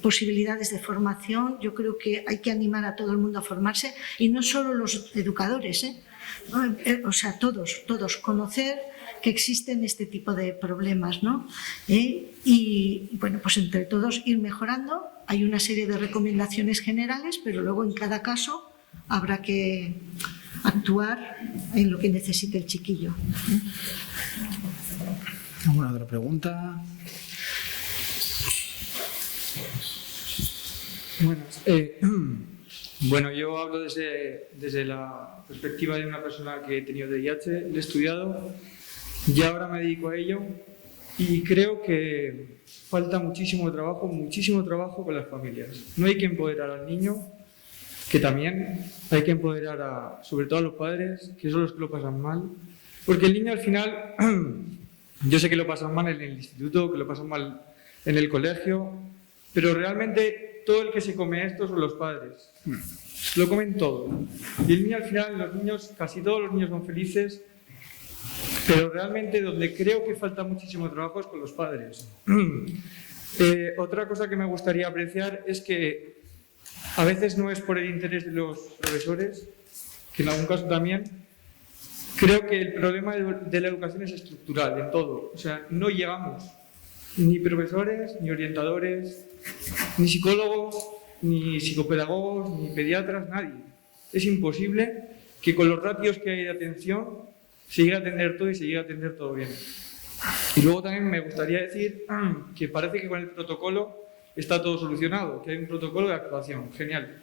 posibilidades de formación. Yo creo que hay que animar a todo el mundo a formarse y no solo los educadores, o sea, todos conocer que existen este tipo de problemas, ¿no? Y bueno, pues entre todos ir mejorando. Hay una serie de recomendaciones generales, pero luego en cada caso habrá que actuar en lo que necesite el chiquillo. ¿Alguna otra pregunta? Buenas. Bueno, yo hablo desde la perspectiva de una persona que he tenido VIH, lo he estudiado y ahora me dedico a ello y creo que falta muchísimo trabajo con las familias. No hay que empoderar al niño, que también hay que empoderar sobre todo a los padres, que son los que lo pasan mal, porque el niño al final, yo sé que lo pasan mal en el instituto, que lo pasan mal en el colegio, pero realmente todo el que se come esto son los padres. Lo comen todo. Y el niño al final, casi todos los niños son felices, pero realmente donde creo que falta muchísimo trabajo es con los padres. Otra cosa que me gustaría apreciar es que a veces no es por el interés de los profesores, que en algún caso también. Creo que el problema de la educación es estructural en todo. O sea, no llegamos ni profesores, ni orientadores, ni psicólogos, ni psicopedagogos, ni pediatras, nadie. Es imposible que con los ratios que hay de atención se llegue a atender todo y se llegue a atender todo bien. Y luego también me gustaría decir que parece que con el protocolo está todo solucionado, que hay un protocolo de actuación, genial.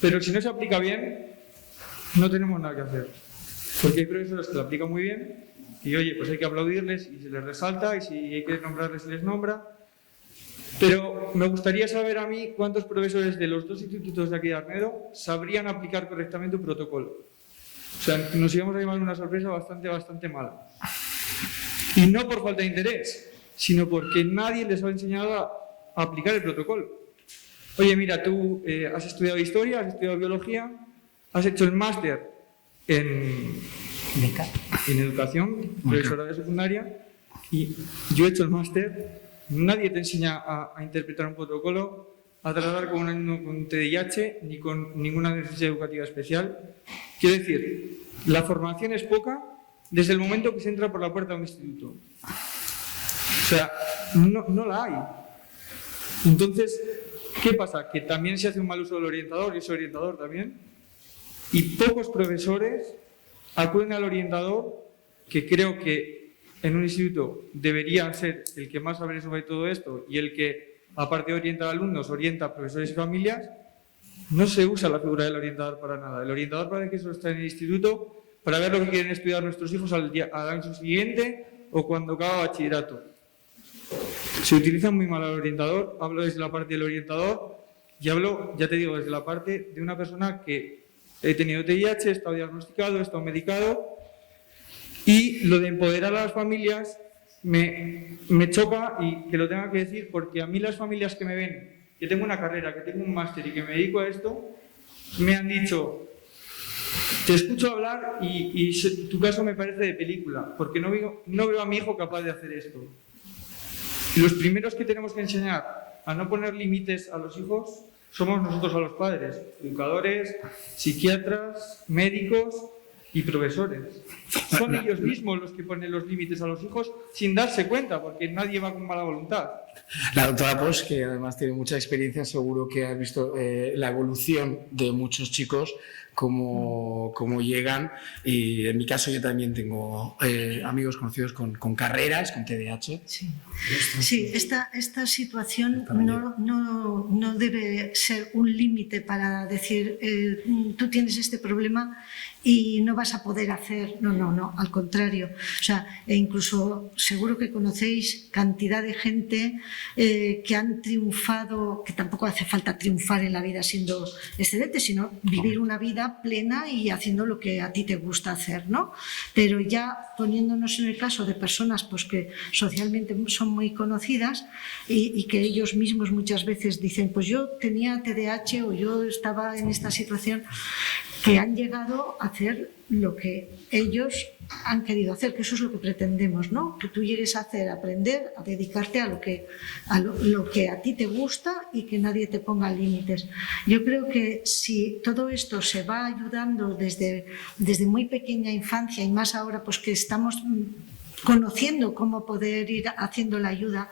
Pero si no se aplica bien, no tenemos nada que hacer. Porque hay profesores que lo aplican muy bien y, oye, pues hay que aplaudirles y se les resalta y si hay que nombrarles se les nombra. Pero me gustaría saber a mí cuántos profesores de los 2 institutos de aquí de Arnedo sabrían aplicar correctamente un protocolo. O sea, nos íbamos a llevar una sorpresa bastante mala. Y no por falta de interés, sino porque nadie les ha enseñado a aplicar el protocolo. Oye, mira, tú has estudiado historia, has estudiado biología, has hecho el máster en educación, profesora de secundaria, y yo he hecho el máster. Nadie te enseña a interpretar un protocolo, a tratar con un alumno con TDIH, ni con ninguna necesidad educativa especial. Quiero decir, la formación es poca desde el momento que se entra por la puerta de un instituto. O sea, no la hay. Entonces, ¿qué pasa? Que también se hace un mal uso del orientador, y ese orientador también, y pocos profesores acuden al orientador, que creo que en un instituto debería ser el que más sabe sobre todo esto y el que, aparte de orientar a alumnos, orienta a profesores y familias. No se usa la figura del orientador para nada. El orientador parece que solo está en el instituto para ver lo que quieren estudiar nuestros hijos al año siguiente o cuando acaba bachillerato. Se utiliza muy mal al orientador. Hablo desde la parte del orientador y hablo, ya te digo, desde la parte de una persona que he tenido TDIH, he estado diagnosticado, he estado medicado. Y lo de empoderar a las familias me choca y que lo tenga que decir porque a mí las familias que me ven, que tengo una carrera, que tengo un máster y que me dedico a esto, me han dicho, te escucho hablar y tu caso me parece de película, porque no veo a mi hijo capaz de hacer esto. Y los primeros que tenemos que enseñar a no poner límites a los hijos somos nosotros a los padres, educadores, psiquiatras, médicos y profesores. Son ellos mismos los que ponen los límites a los hijos sin darse cuenta, porque nadie va con mala voluntad. La doctora Pos, que además tiene mucha experiencia, seguro que ha visto la evolución de muchos chicos, cómo llegan. Y en mi caso yo también tengo amigos conocidos con carreras, con TDAH. Sí, esta situación no debe ser un límite para decir tú tienes este problema y no vas a poder hacer. No, al contrario. O sea, incluso seguro que conocéis cantidad de gente que han triunfado, que tampoco hace falta triunfar en la vida siendo excelente, sino vivir una vida plena y haciendo lo que a ti te gusta hacer, ¿no? Pero ya poniéndonos en el caso de personas pues, que socialmente son muy conocidas y que ellos mismos muchas veces dicen, pues yo tenía TDAH o yo estaba en esta situación, que han llegado a hacer lo que ellos han querido hacer, que eso es lo que pretendemos, ¿no? Que tú llegues a hacer, a aprender, a dedicarte a lo que a ti te gusta y que nadie te ponga límites. Yo creo que si todo esto se va ayudando desde muy pequeña infancia y más ahora pues que estamos conociendo cómo poder ir haciendo la ayuda,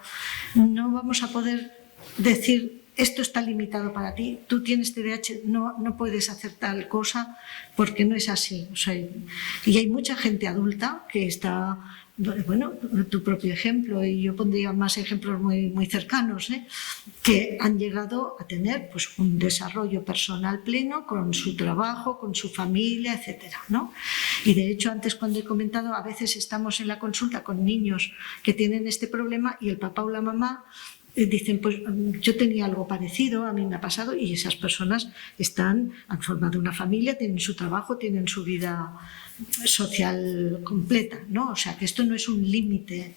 no vamos a poder decir esto está limitado para ti, tú tienes TDAH, no puedes hacer tal cosa porque no es así. O sea, y hay mucha gente adulta que está bueno, tu propio ejemplo, y yo pondría más ejemplos muy, muy cercanos, que han llegado a tener pues, un desarrollo personal pleno con su trabajo, con su familia, etcétera, ¿no? Y de hecho, antes cuando he comentado, a veces estamos en la consulta con niños que tienen este problema y el papá o la mamá dicen, pues yo tenía algo parecido, a mí me ha pasado, y esas personas han formado una familia, tienen su trabajo, tienen su vida social completa, ¿no? O sea, que esto no es un límite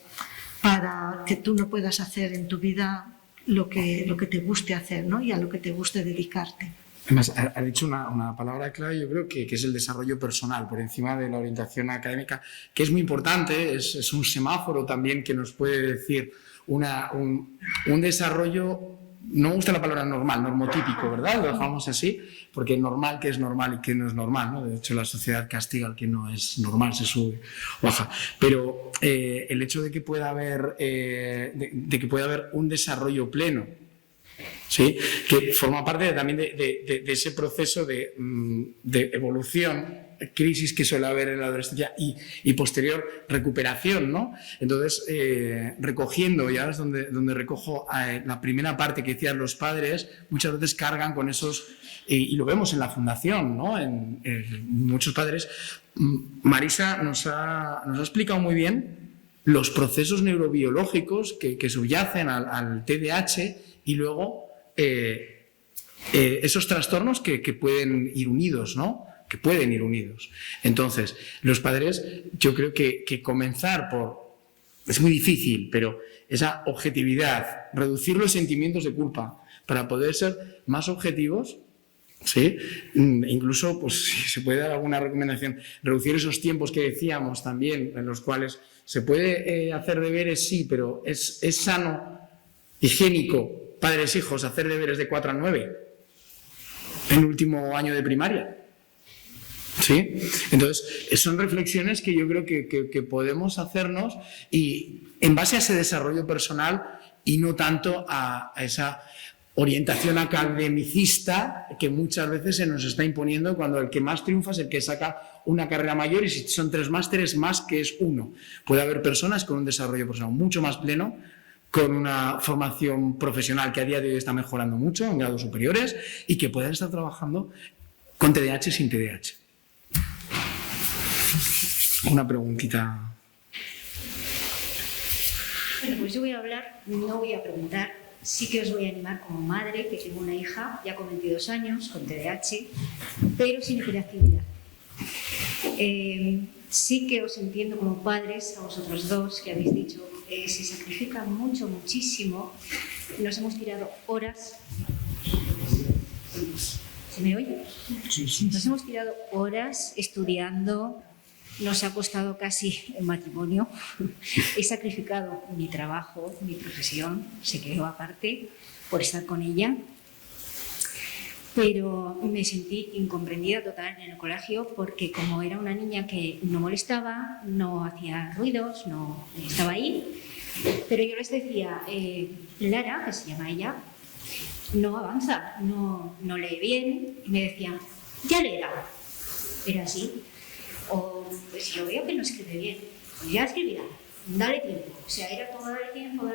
para que tú no puedas hacer en tu vida lo que te guste hacer, ¿no? Y a lo que te guste dedicarte. Además, ha dicho una palabra clave, yo creo que es el desarrollo personal, por encima de la orientación académica, que es muy importante, es un semáforo también que nos puede decir un desarrollo, no me gusta la palabra normal, normotípico, ¿verdad? Lo dejamos así, porque normal que es normal y que no es normal, ¿no? De hecho, la sociedad castiga al que no es normal, se sube o baja. Pero el hecho de que pueda haber, un desarrollo pleno, ¿sí? Que forma parte también de ese proceso de evolución, crisis que suele haber en la adolescencia y posterior recuperación, ¿no? Entonces, recogiendo, y ahora es donde recojo la primera parte que decían los padres, muchas veces cargan con esos, y lo vemos en la fundación, ¿no? En muchos padres. Marisa nos ha explicado muy bien los procesos neurobiológicos que subyacen al TDAH y luego esos trastornos que pueden ir unidos, ¿no? Que pueden ir unidos. Entonces, los padres, yo creo que comenzar es muy difícil, pero esa objetividad, reducir los sentimientos de culpa para poder ser más objetivos, ¿sí? Incluso, pues, si se puede dar alguna recomendación, reducir esos tiempos que decíamos también, en los cuales se puede hacer deberes, sí, pero es sano, higiénico, padres, hijos, hacer deberes de 4 a 9 en el último año de primaria. ¿Sí? Entonces, son reflexiones que yo creo que podemos hacernos y en base a ese desarrollo personal y no tanto a esa orientación academicista que muchas veces se nos está imponiendo cuando el que más triunfa es el que saca una carrera mayor y si son 3 másteres más que es 1. Puede haber personas con un desarrollo personal mucho más pleno, con una formación profesional que a día de hoy está mejorando mucho en grados superiores y que puedan estar trabajando con TDAH sin TDAH. Una preguntita. Bueno, pues yo voy a hablar, no voy a preguntar, sí que os voy a animar como madre, que tengo una hija ya con 22 años, con TDAH, pero sin hiperactividad. Sí que os entiendo como padres, a vosotros dos, que habéis dicho, se sacrifica mucho, muchísimo. Nos hemos tirado horas. ¿Se me oye? Sí. Nos hemos tirado horas estudiando. Nos ha costado casi el matrimonio. He sacrificado mi trabajo, mi profesión, se quedó aparte por estar con ella. Pero me sentí incomprendida total en el colegio porque como era una niña que no molestaba, no hacía ruidos, no estaba ahí, pero yo les decía, Lara, que se llama ella, no avanza, no lee bien, y me decían, ya leerá. Era así. O pues si lo veo que no escribe bien, pues ya escribirá, dale tiempo. O sea, era todo dar tiempo,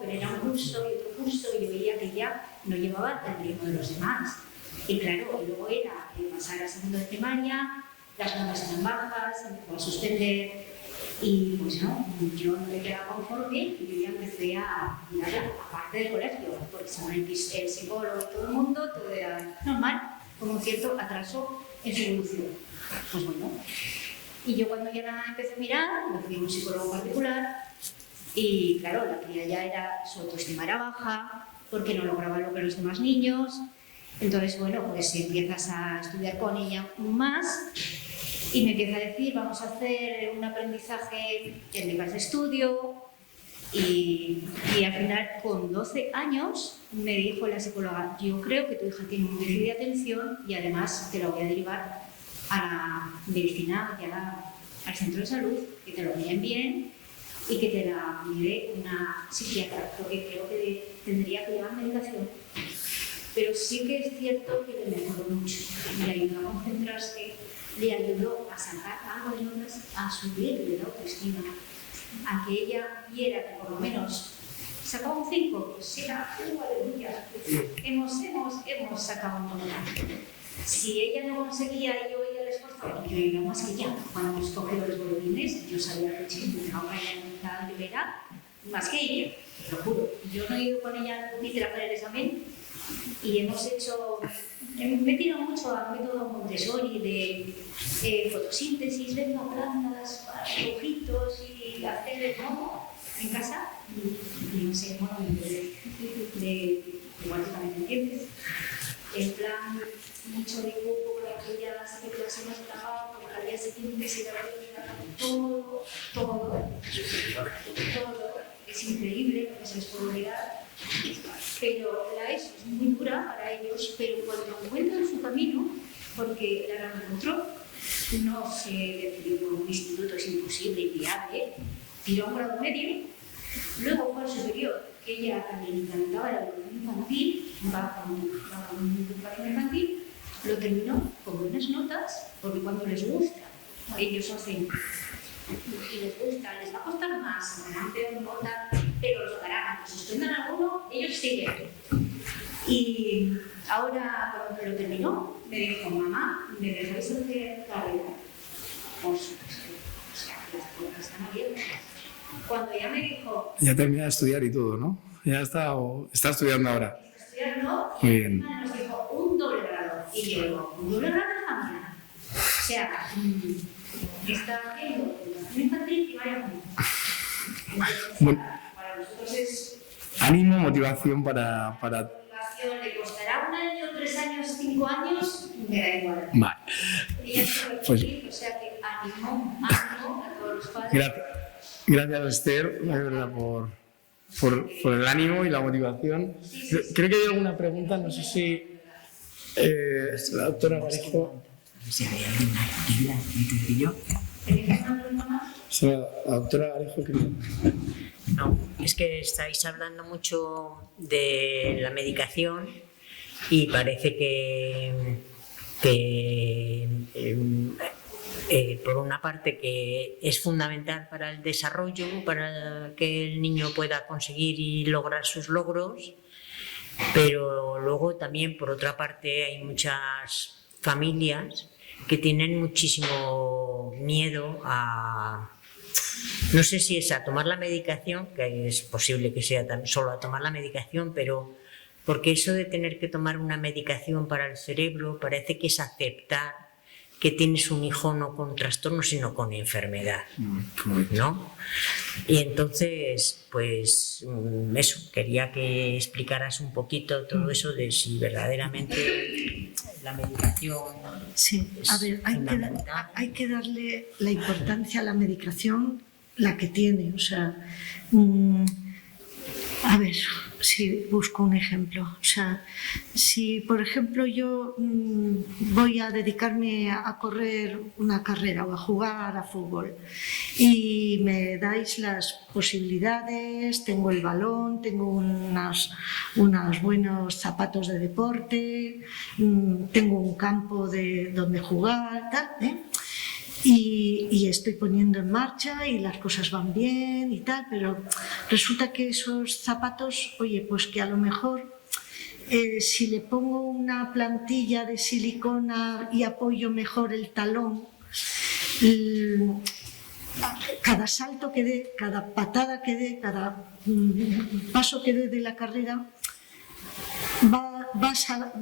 pero era un curso y otro curso y yo veía que ya no llevaba el ritmo de los demás. Y claro, luego era pasar a segundo de primaria, las notas eran bajas, empezó a suspender y pues no, yo no me quedaba conforme y yo ya empecé a mirar aparte del colegio, porque según el psicólogo y todo el mundo, todo era normal, con un cierto atraso en su evolución. Pues bueno, y yo cuando ya empecé a mirar, me fui a un psicólogo particular y claro, la cría ya era, su autoestima era baja, porque no lograba lo que los demás niños. Entonces, bueno, pues empiezas a estudiar con ella más y me empieza a decir, vamos a hacer un aprendizaje en técnicas de estudio y al final, con 12 años, me dijo la psicóloga, yo creo que tu hija tiene un déficit de atención y además te la voy a derivar a la medicina, ya al centro de salud, que te lo miren bien y que te la mire una psiquiatra, porque creo que tendría que llevar medicación. Pero sí que es cierto que le mejoró mucho, le ayudó a concentrarse, le ayudó a sacar algo de notas, a subirle la autoestima. a que ella viera que por lo menos sacaba un 5, pues era, aleluya, hemos sacado un 9. Si ella no conseguía y yo veía el esfuerzo, yo iba más que ella. Cuando hemos cogido los boletines, yo sabía que ahora ella lloverá más que ella, te lo juro. Yo no he ido con ella a hacer el examen y hemos hecho, me he tirado mucho al método Montessori de fotosíntesis, ver plantas, dibujitos y hacer el modo en casa. Y no sé, bueno, igual tú también entiendes. En plan, mucho dibujo para que ya se quede así más grabado, porque al día siguiente se va a todo. Es increíble lo que se les puede olvidar. Pero la ESO es muy dura para ellos, pero cuando encuentran su camino, porque la gran encontró, no se decidió un instituto, es imposible, inviable, tiró un grado medio, luego fue al superior, que ella le encantaba la educación infantil, va con educación infantil, lo terminó con buenas notas, porque cuando les gusta, ellos hacen y les gusta, les va a costar más, ganarán peor nota, pero los harán, aunque suspendan alguno, ellos siguen. Y ahora, cuando lo terminó, me dijo, mamá, ¿me dejáis hacer carrera? Por supuesto, o sea, las puertas están abiertas. Cuando ya me dijo... Ya termina de estudiar y todo, ¿no? Ya está estudiando ahora. Está estudiando y muy bien. nos dijo un doble grado. Y yo digo, ¿un doble grado de familia? O sea, está haciendo educación infantil y primaria juntos. Bueno, Para nosotros es... ánimo, motivación para... Motivación, le costará 1 año, 3 años, 5 años, me da igual. Vale. Ella se lo Pues- o sea que ánimo a todos los padres. Gracias, Esther, la verdad, por el ánimo y la motivación. Creo que hay alguna pregunta, no sé si la doctora Garejo... Si hay alguna actividad, yo. ¿Tenéis una pregunta más? Sí, la doctora Garejo, creo. No, es que estáis hablando mucho de la medicación y parece que por una parte que es fundamental para el desarrollo, para que el niño pueda conseguir y lograr sus logros, pero luego también por otra parte hay muchas familias que tienen muchísimo miedo a... No sé si es a tomar la medicación, que es posible que sea solo a tomar la medicación, pero porque eso de tener que tomar una medicación para el cerebro parece que es aceptar que tienes un hijo no con trastorno, sino con enfermedad, ¿no? Y entonces, pues eso, quería que explicaras un poquito todo eso de si verdaderamente la medicación... Sí, a ver, hay que darle la importancia a la medicación, la que tiene. O sea, a ver, si busco un ejemplo. O sea, si por ejemplo yo voy a dedicarme a correr una carrera o a jugar a fútbol y me dais las posibilidades, tengo el balón, tengo unos buenos zapatos de deporte, tengo un campo donde jugar, tal, y estoy poniendo en marcha y las cosas van bien y tal, pero resulta que esos zapatos, oye, pues que a lo mejor si le pongo una plantilla de silicona y apoyo mejor el talón, cada salto que dé, cada patada que dé, cada paso que dé de la carrera, va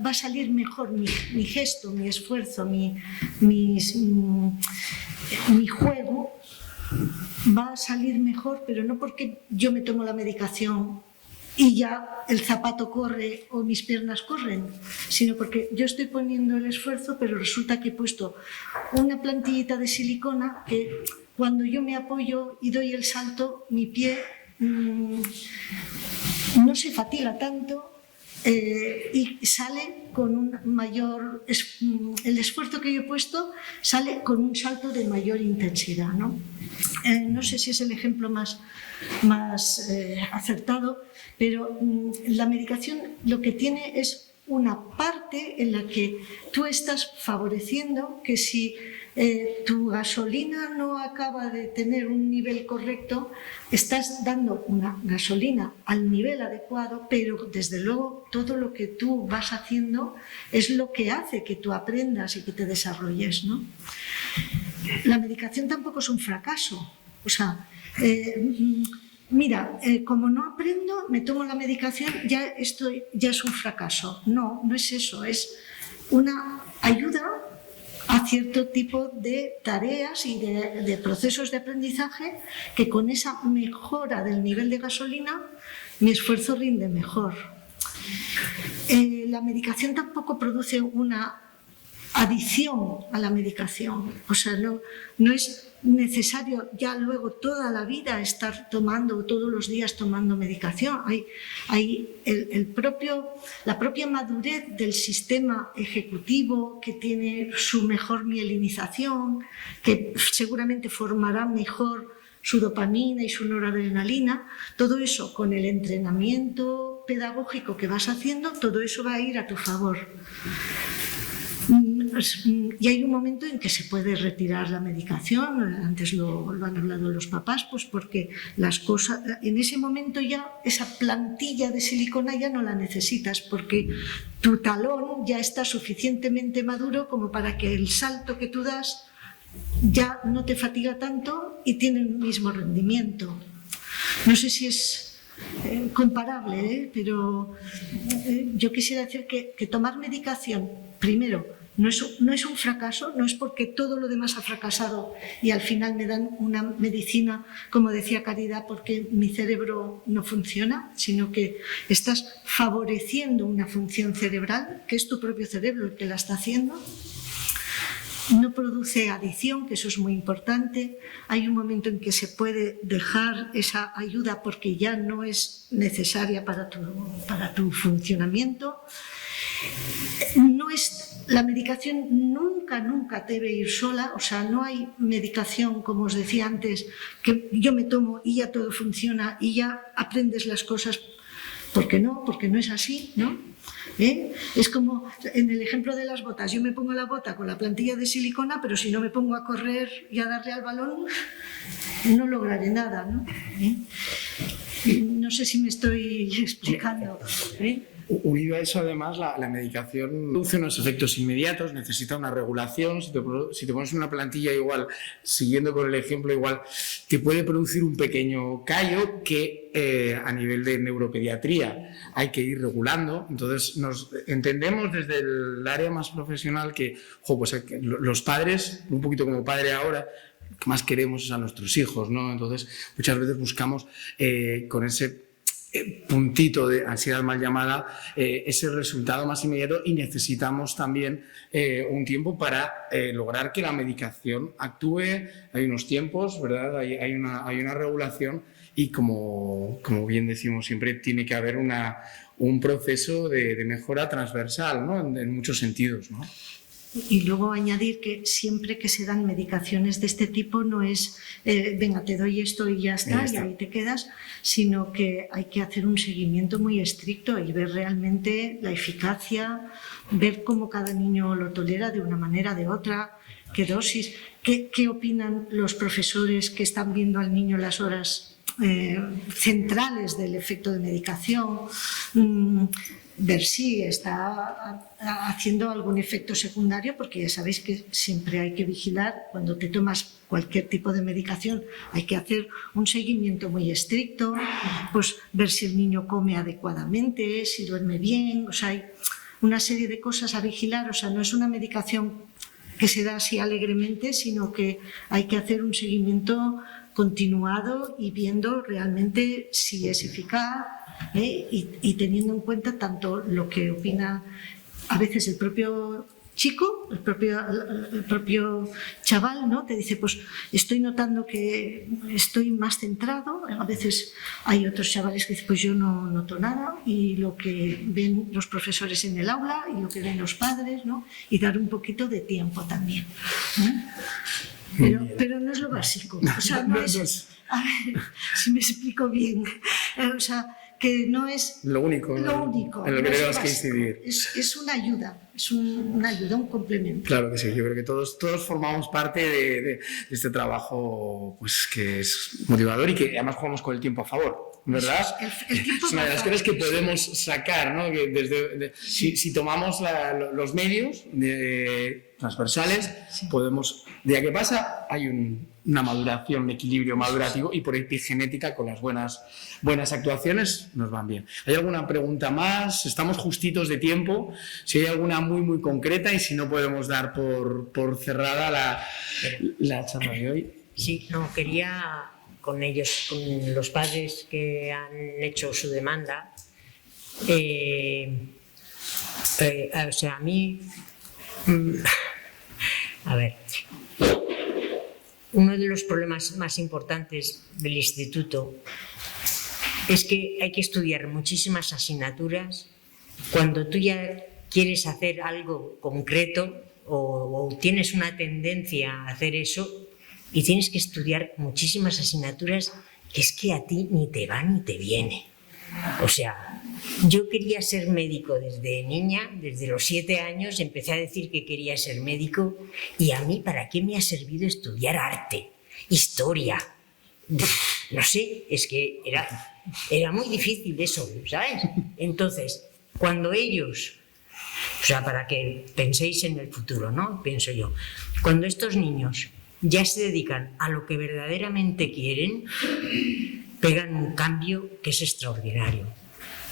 a salir mejor mi gesto, mi esfuerzo, mi juego va a salir mejor, pero no porque yo me tomo la medicación y ya el zapato corre o mis piernas corren, sino porque yo estoy poniendo el esfuerzo, pero resulta que he puesto una plantillita de silicona que cuando yo me apoyo y doy el salto, mi pie no se fatiga tanto. Y sale con un mayor, el esfuerzo que yo he puesto sale con un salto de mayor intensidad, ¿no? No sé si es el ejemplo más acertado, pero la medicación lo que tiene es una parte en la que tú estás favoreciendo que si tu gasolina no acaba de tener un nivel correcto, estás dando una gasolina al nivel adecuado, pero desde luego todo lo que tú vas haciendo es lo que hace que tú aprendas y que te desarrolles, ¿no? La medicación tampoco es un fracaso. O sea, mira, como no aprendo, me tomo la medicación, ya es un fracaso. No, no es eso, es una ayuda a cierto tipo de tareas y de procesos de aprendizaje que con esa mejora del nivel de gasolina mi esfuerzo rinde mejor. La medicación tampoco produce una adicción a la medicación, o sea, no es necesario ya luego toda la vida estar tomando, todos los días tomando medicación. Hay la propia madurez del sistema ejecutivo que tiene su mejor mielinización, que seguramente formará mejor su dopamina y su noradrenalina. Todo eso con el entrenamiento pedagógico que vas haciendo, todo eso va a ir a tu favor. Y hay un momento en que se puede retirar la medicación, antes lo han hablado los papás, pues porque las cosas, en ese momento ya esa plantilla de silicona ya no la necesitas, porque tu talón ya está suficientemente maduro como para que el salto que tú das ya no te fatiga tanto y tiene el mismo rendimiento. No sé si es comparable, pero yo quisiera decir que tomar medicación, primero, no es un fracaso, no es porque todo lo demás ha fracasado y al final me dan una medicina, como decía Caridad, porque mi cerebro no funciona, sino que estás favoreciendo una función cerebral, que es tu propio cerebro el que la está haciendo. No produce adicción, que eso es muy importante. Hay un momento en que se puede dejar esa ayuda porque ya no es necesaria para tu funcionamiento. La medicación nunca debe ir sola, o sea, no hay medicación, como os decía antes, que yo me tomo y ya todo funciona y ya aprendes las cosas. Porque no es así, ¿no? Es como en el ejemplo de las botas, yo me pongo la bota con la plantilla de silicona, pero si no me pongo a correr y a darle al balón, no lograré nada, ¿no? No sé si me estoy explicando. Unido a eso, además, la medicación produce unos efectos inmediatos, necesita una regulación. Si te pones una plantilla igual, siguiendo con el ejemplo, igual te puede producir un pequeño callo que a nivel de neuropediatría hay que ir regulando. Entonces, nos entendemos desde el área más profesional que los padres, un poquito como padre ahora, que más queremos es a nuestros hijos, ¿no? Entonces, muchas veces buscamos con ese puntito de ansiedad mal llamada, ese resultado más inmediato, y necesitamos también un tiempo para lograr que la medicación actúe. Hay unos tiempos, ¿verdad? Hay una regulación y como bien decimos siempre, tiene que haber un proceso de mejora transversal, ¿no? En muchos sentidos, ¿no? Y luego añadir que siempre que se dan medicaciones de este tipo no es venga, te doy esto y ya está, y ahí te quedas, sino que hay que hacer un seguimiento muy estricto y ver realmente la eficacia, ver cómo cada niño lo tolera de una manera o de otra, qué dosis, qué opinan los profesores que están viendo al niño las horas centrales del efecto de medicación, ver si está haciendo algún efecto secundario, porque ya sabéis que siempre hay que vigilar cuando te tomas cualquier tipo de medicación, hay que hacer un seguimiento muy estricto, pues ver si el niño come adecuadamente, si duerme bien, o sea, hay una serie de cosas a vigilar, o sea, no es una medicación que se da así alegremente, sino que hay que hacer un seguimiento continuado y viendo realmente si es eficaz, y teniendo en cuenta tanto lo que opina a veces el propio chico, el propio chaval, ¿no? Te dice, pues estoy notando que estoy más centrado. A veces hay otros chavales que dicen, pues yo no noto nada, y lo que ven los profesores en el aula y lo que ven los padres, ¿no? Y dar un poquito de tiempo también, ¿no? Pero no es lo básico, o sea, no es, a ver si me explico bien, o sea, que no es lo único, lo único, en lo que no es tenemos que básico. incidir. Es una ayuda, una ayuda, un complemento. Claro que sí, yo creo que todos formamos parte de este trabajo, pues, que es motivador y que además jugamos con el tiempo a favor, ¿verdad? El tiempo Es una de las pasa. cosas que podemos sacar, ¿no? Que si tomamos los medios transversales, podemos, día que pasa, hay una maduración, un equilibrio madurativo, y por epigenética con las buenas actuaciones nos van bien. ¿Hay alguna pregunta más? Estamos justitos de tiempo. Si hay alguna muy, muy concreta, y si no, podemos dar por cerrada la charla de hoy. Sí, no, quería con ellos, con los padres que han hecho su demanda, o sea, a mí, a ver, uno de los problemas más importantes del instituto es que hay que estudiar muchísimas asignaturas cuando tú ya quieres hacer algo concreto o tienes una tendencia a hacer eso, y tienes que estudiar muchísimas asignaturas que es que a ti ni te va ni te viene. O sea, yo quería ser médico desde niña, desde los 7 años empecé a decir que quería ser médico, y a mí, ¿para qué me ha servido estudiar arte, historia? No sé, es que era muy difícil eso, ¿sabes? Entonces, cuando ellos, o sea, para que penséis en el futuro, ¿no? Pienso yo, cuando estos niños ya se dedican a lo que verdaderamente quieren, pegan un cambio que es extraordinario.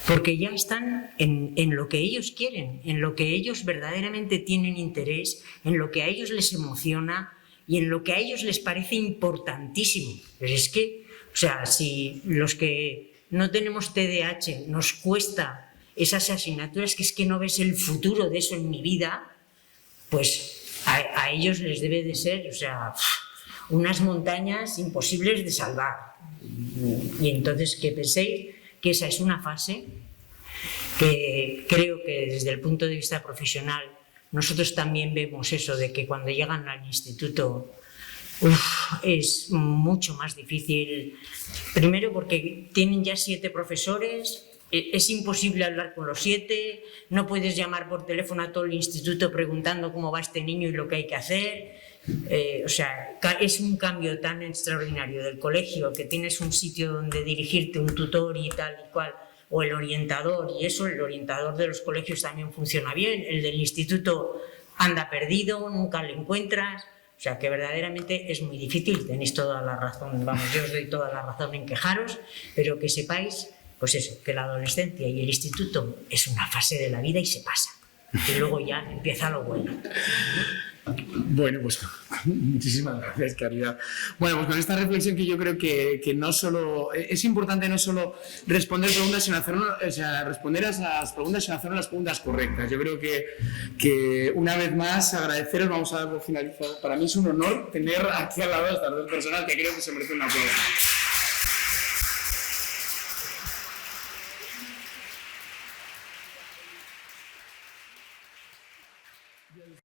Porque ya están en lo que ellos quieren, en lo que ellos verdaderamente tienen interés, en lo que a ellos les emociona y en lo que a ellos les parece importantísimo. Pero es que, o sea, si los que no tenemos TDAH nos cuesta esas asignaturas, que es que no ves el futuro de eso en mi vida, pues a ellos les debe de ser, o sea, unas montañas imposibles de salvar. Y entonces que penséis que esa es una fase que creo que desde el punto de vista profesional nosotros también vemos eso de que cuando llegan al instituto es mucho más difícil, primero porque tienen ya 7 profesores, es imposible hablar con los 7, no puedes llamar por teléfono a todo el instituto preguntando cómo va este niño y lo que hay que hacer. O sea, es un cambio tan extraordinario del colegio, que tienes un sitio donde dirigirte, un tutor y tal y cual, o el orientador, y eso, el orientador de los colegios también funciona bien, el del instituto anda perdido, nunca lo encuentras. O sea, que verdaderamente es muy difícil, tenéis toda la razón, vamos, yo os doy toda la razón en quejaros, pero que sepáis, pues eso, que la adolescencia y el instituto es una fase de la vida y se pasa, y luego ya empieza lo bueno. Bueno, pues muchísimas gracias, Caridad. Bueno, pues con esta reflexión, que yo creo que no solo es importante no solo responder preguntas, sino hacer responder a esas preguntas, sino hacer las preguntas correctas. Yo creo que una vez más agradeceros, vamos a dar por finalizado. Para mí es un honor tener aquí al lado a estas 2 personas que creo que se merecen un aplauso.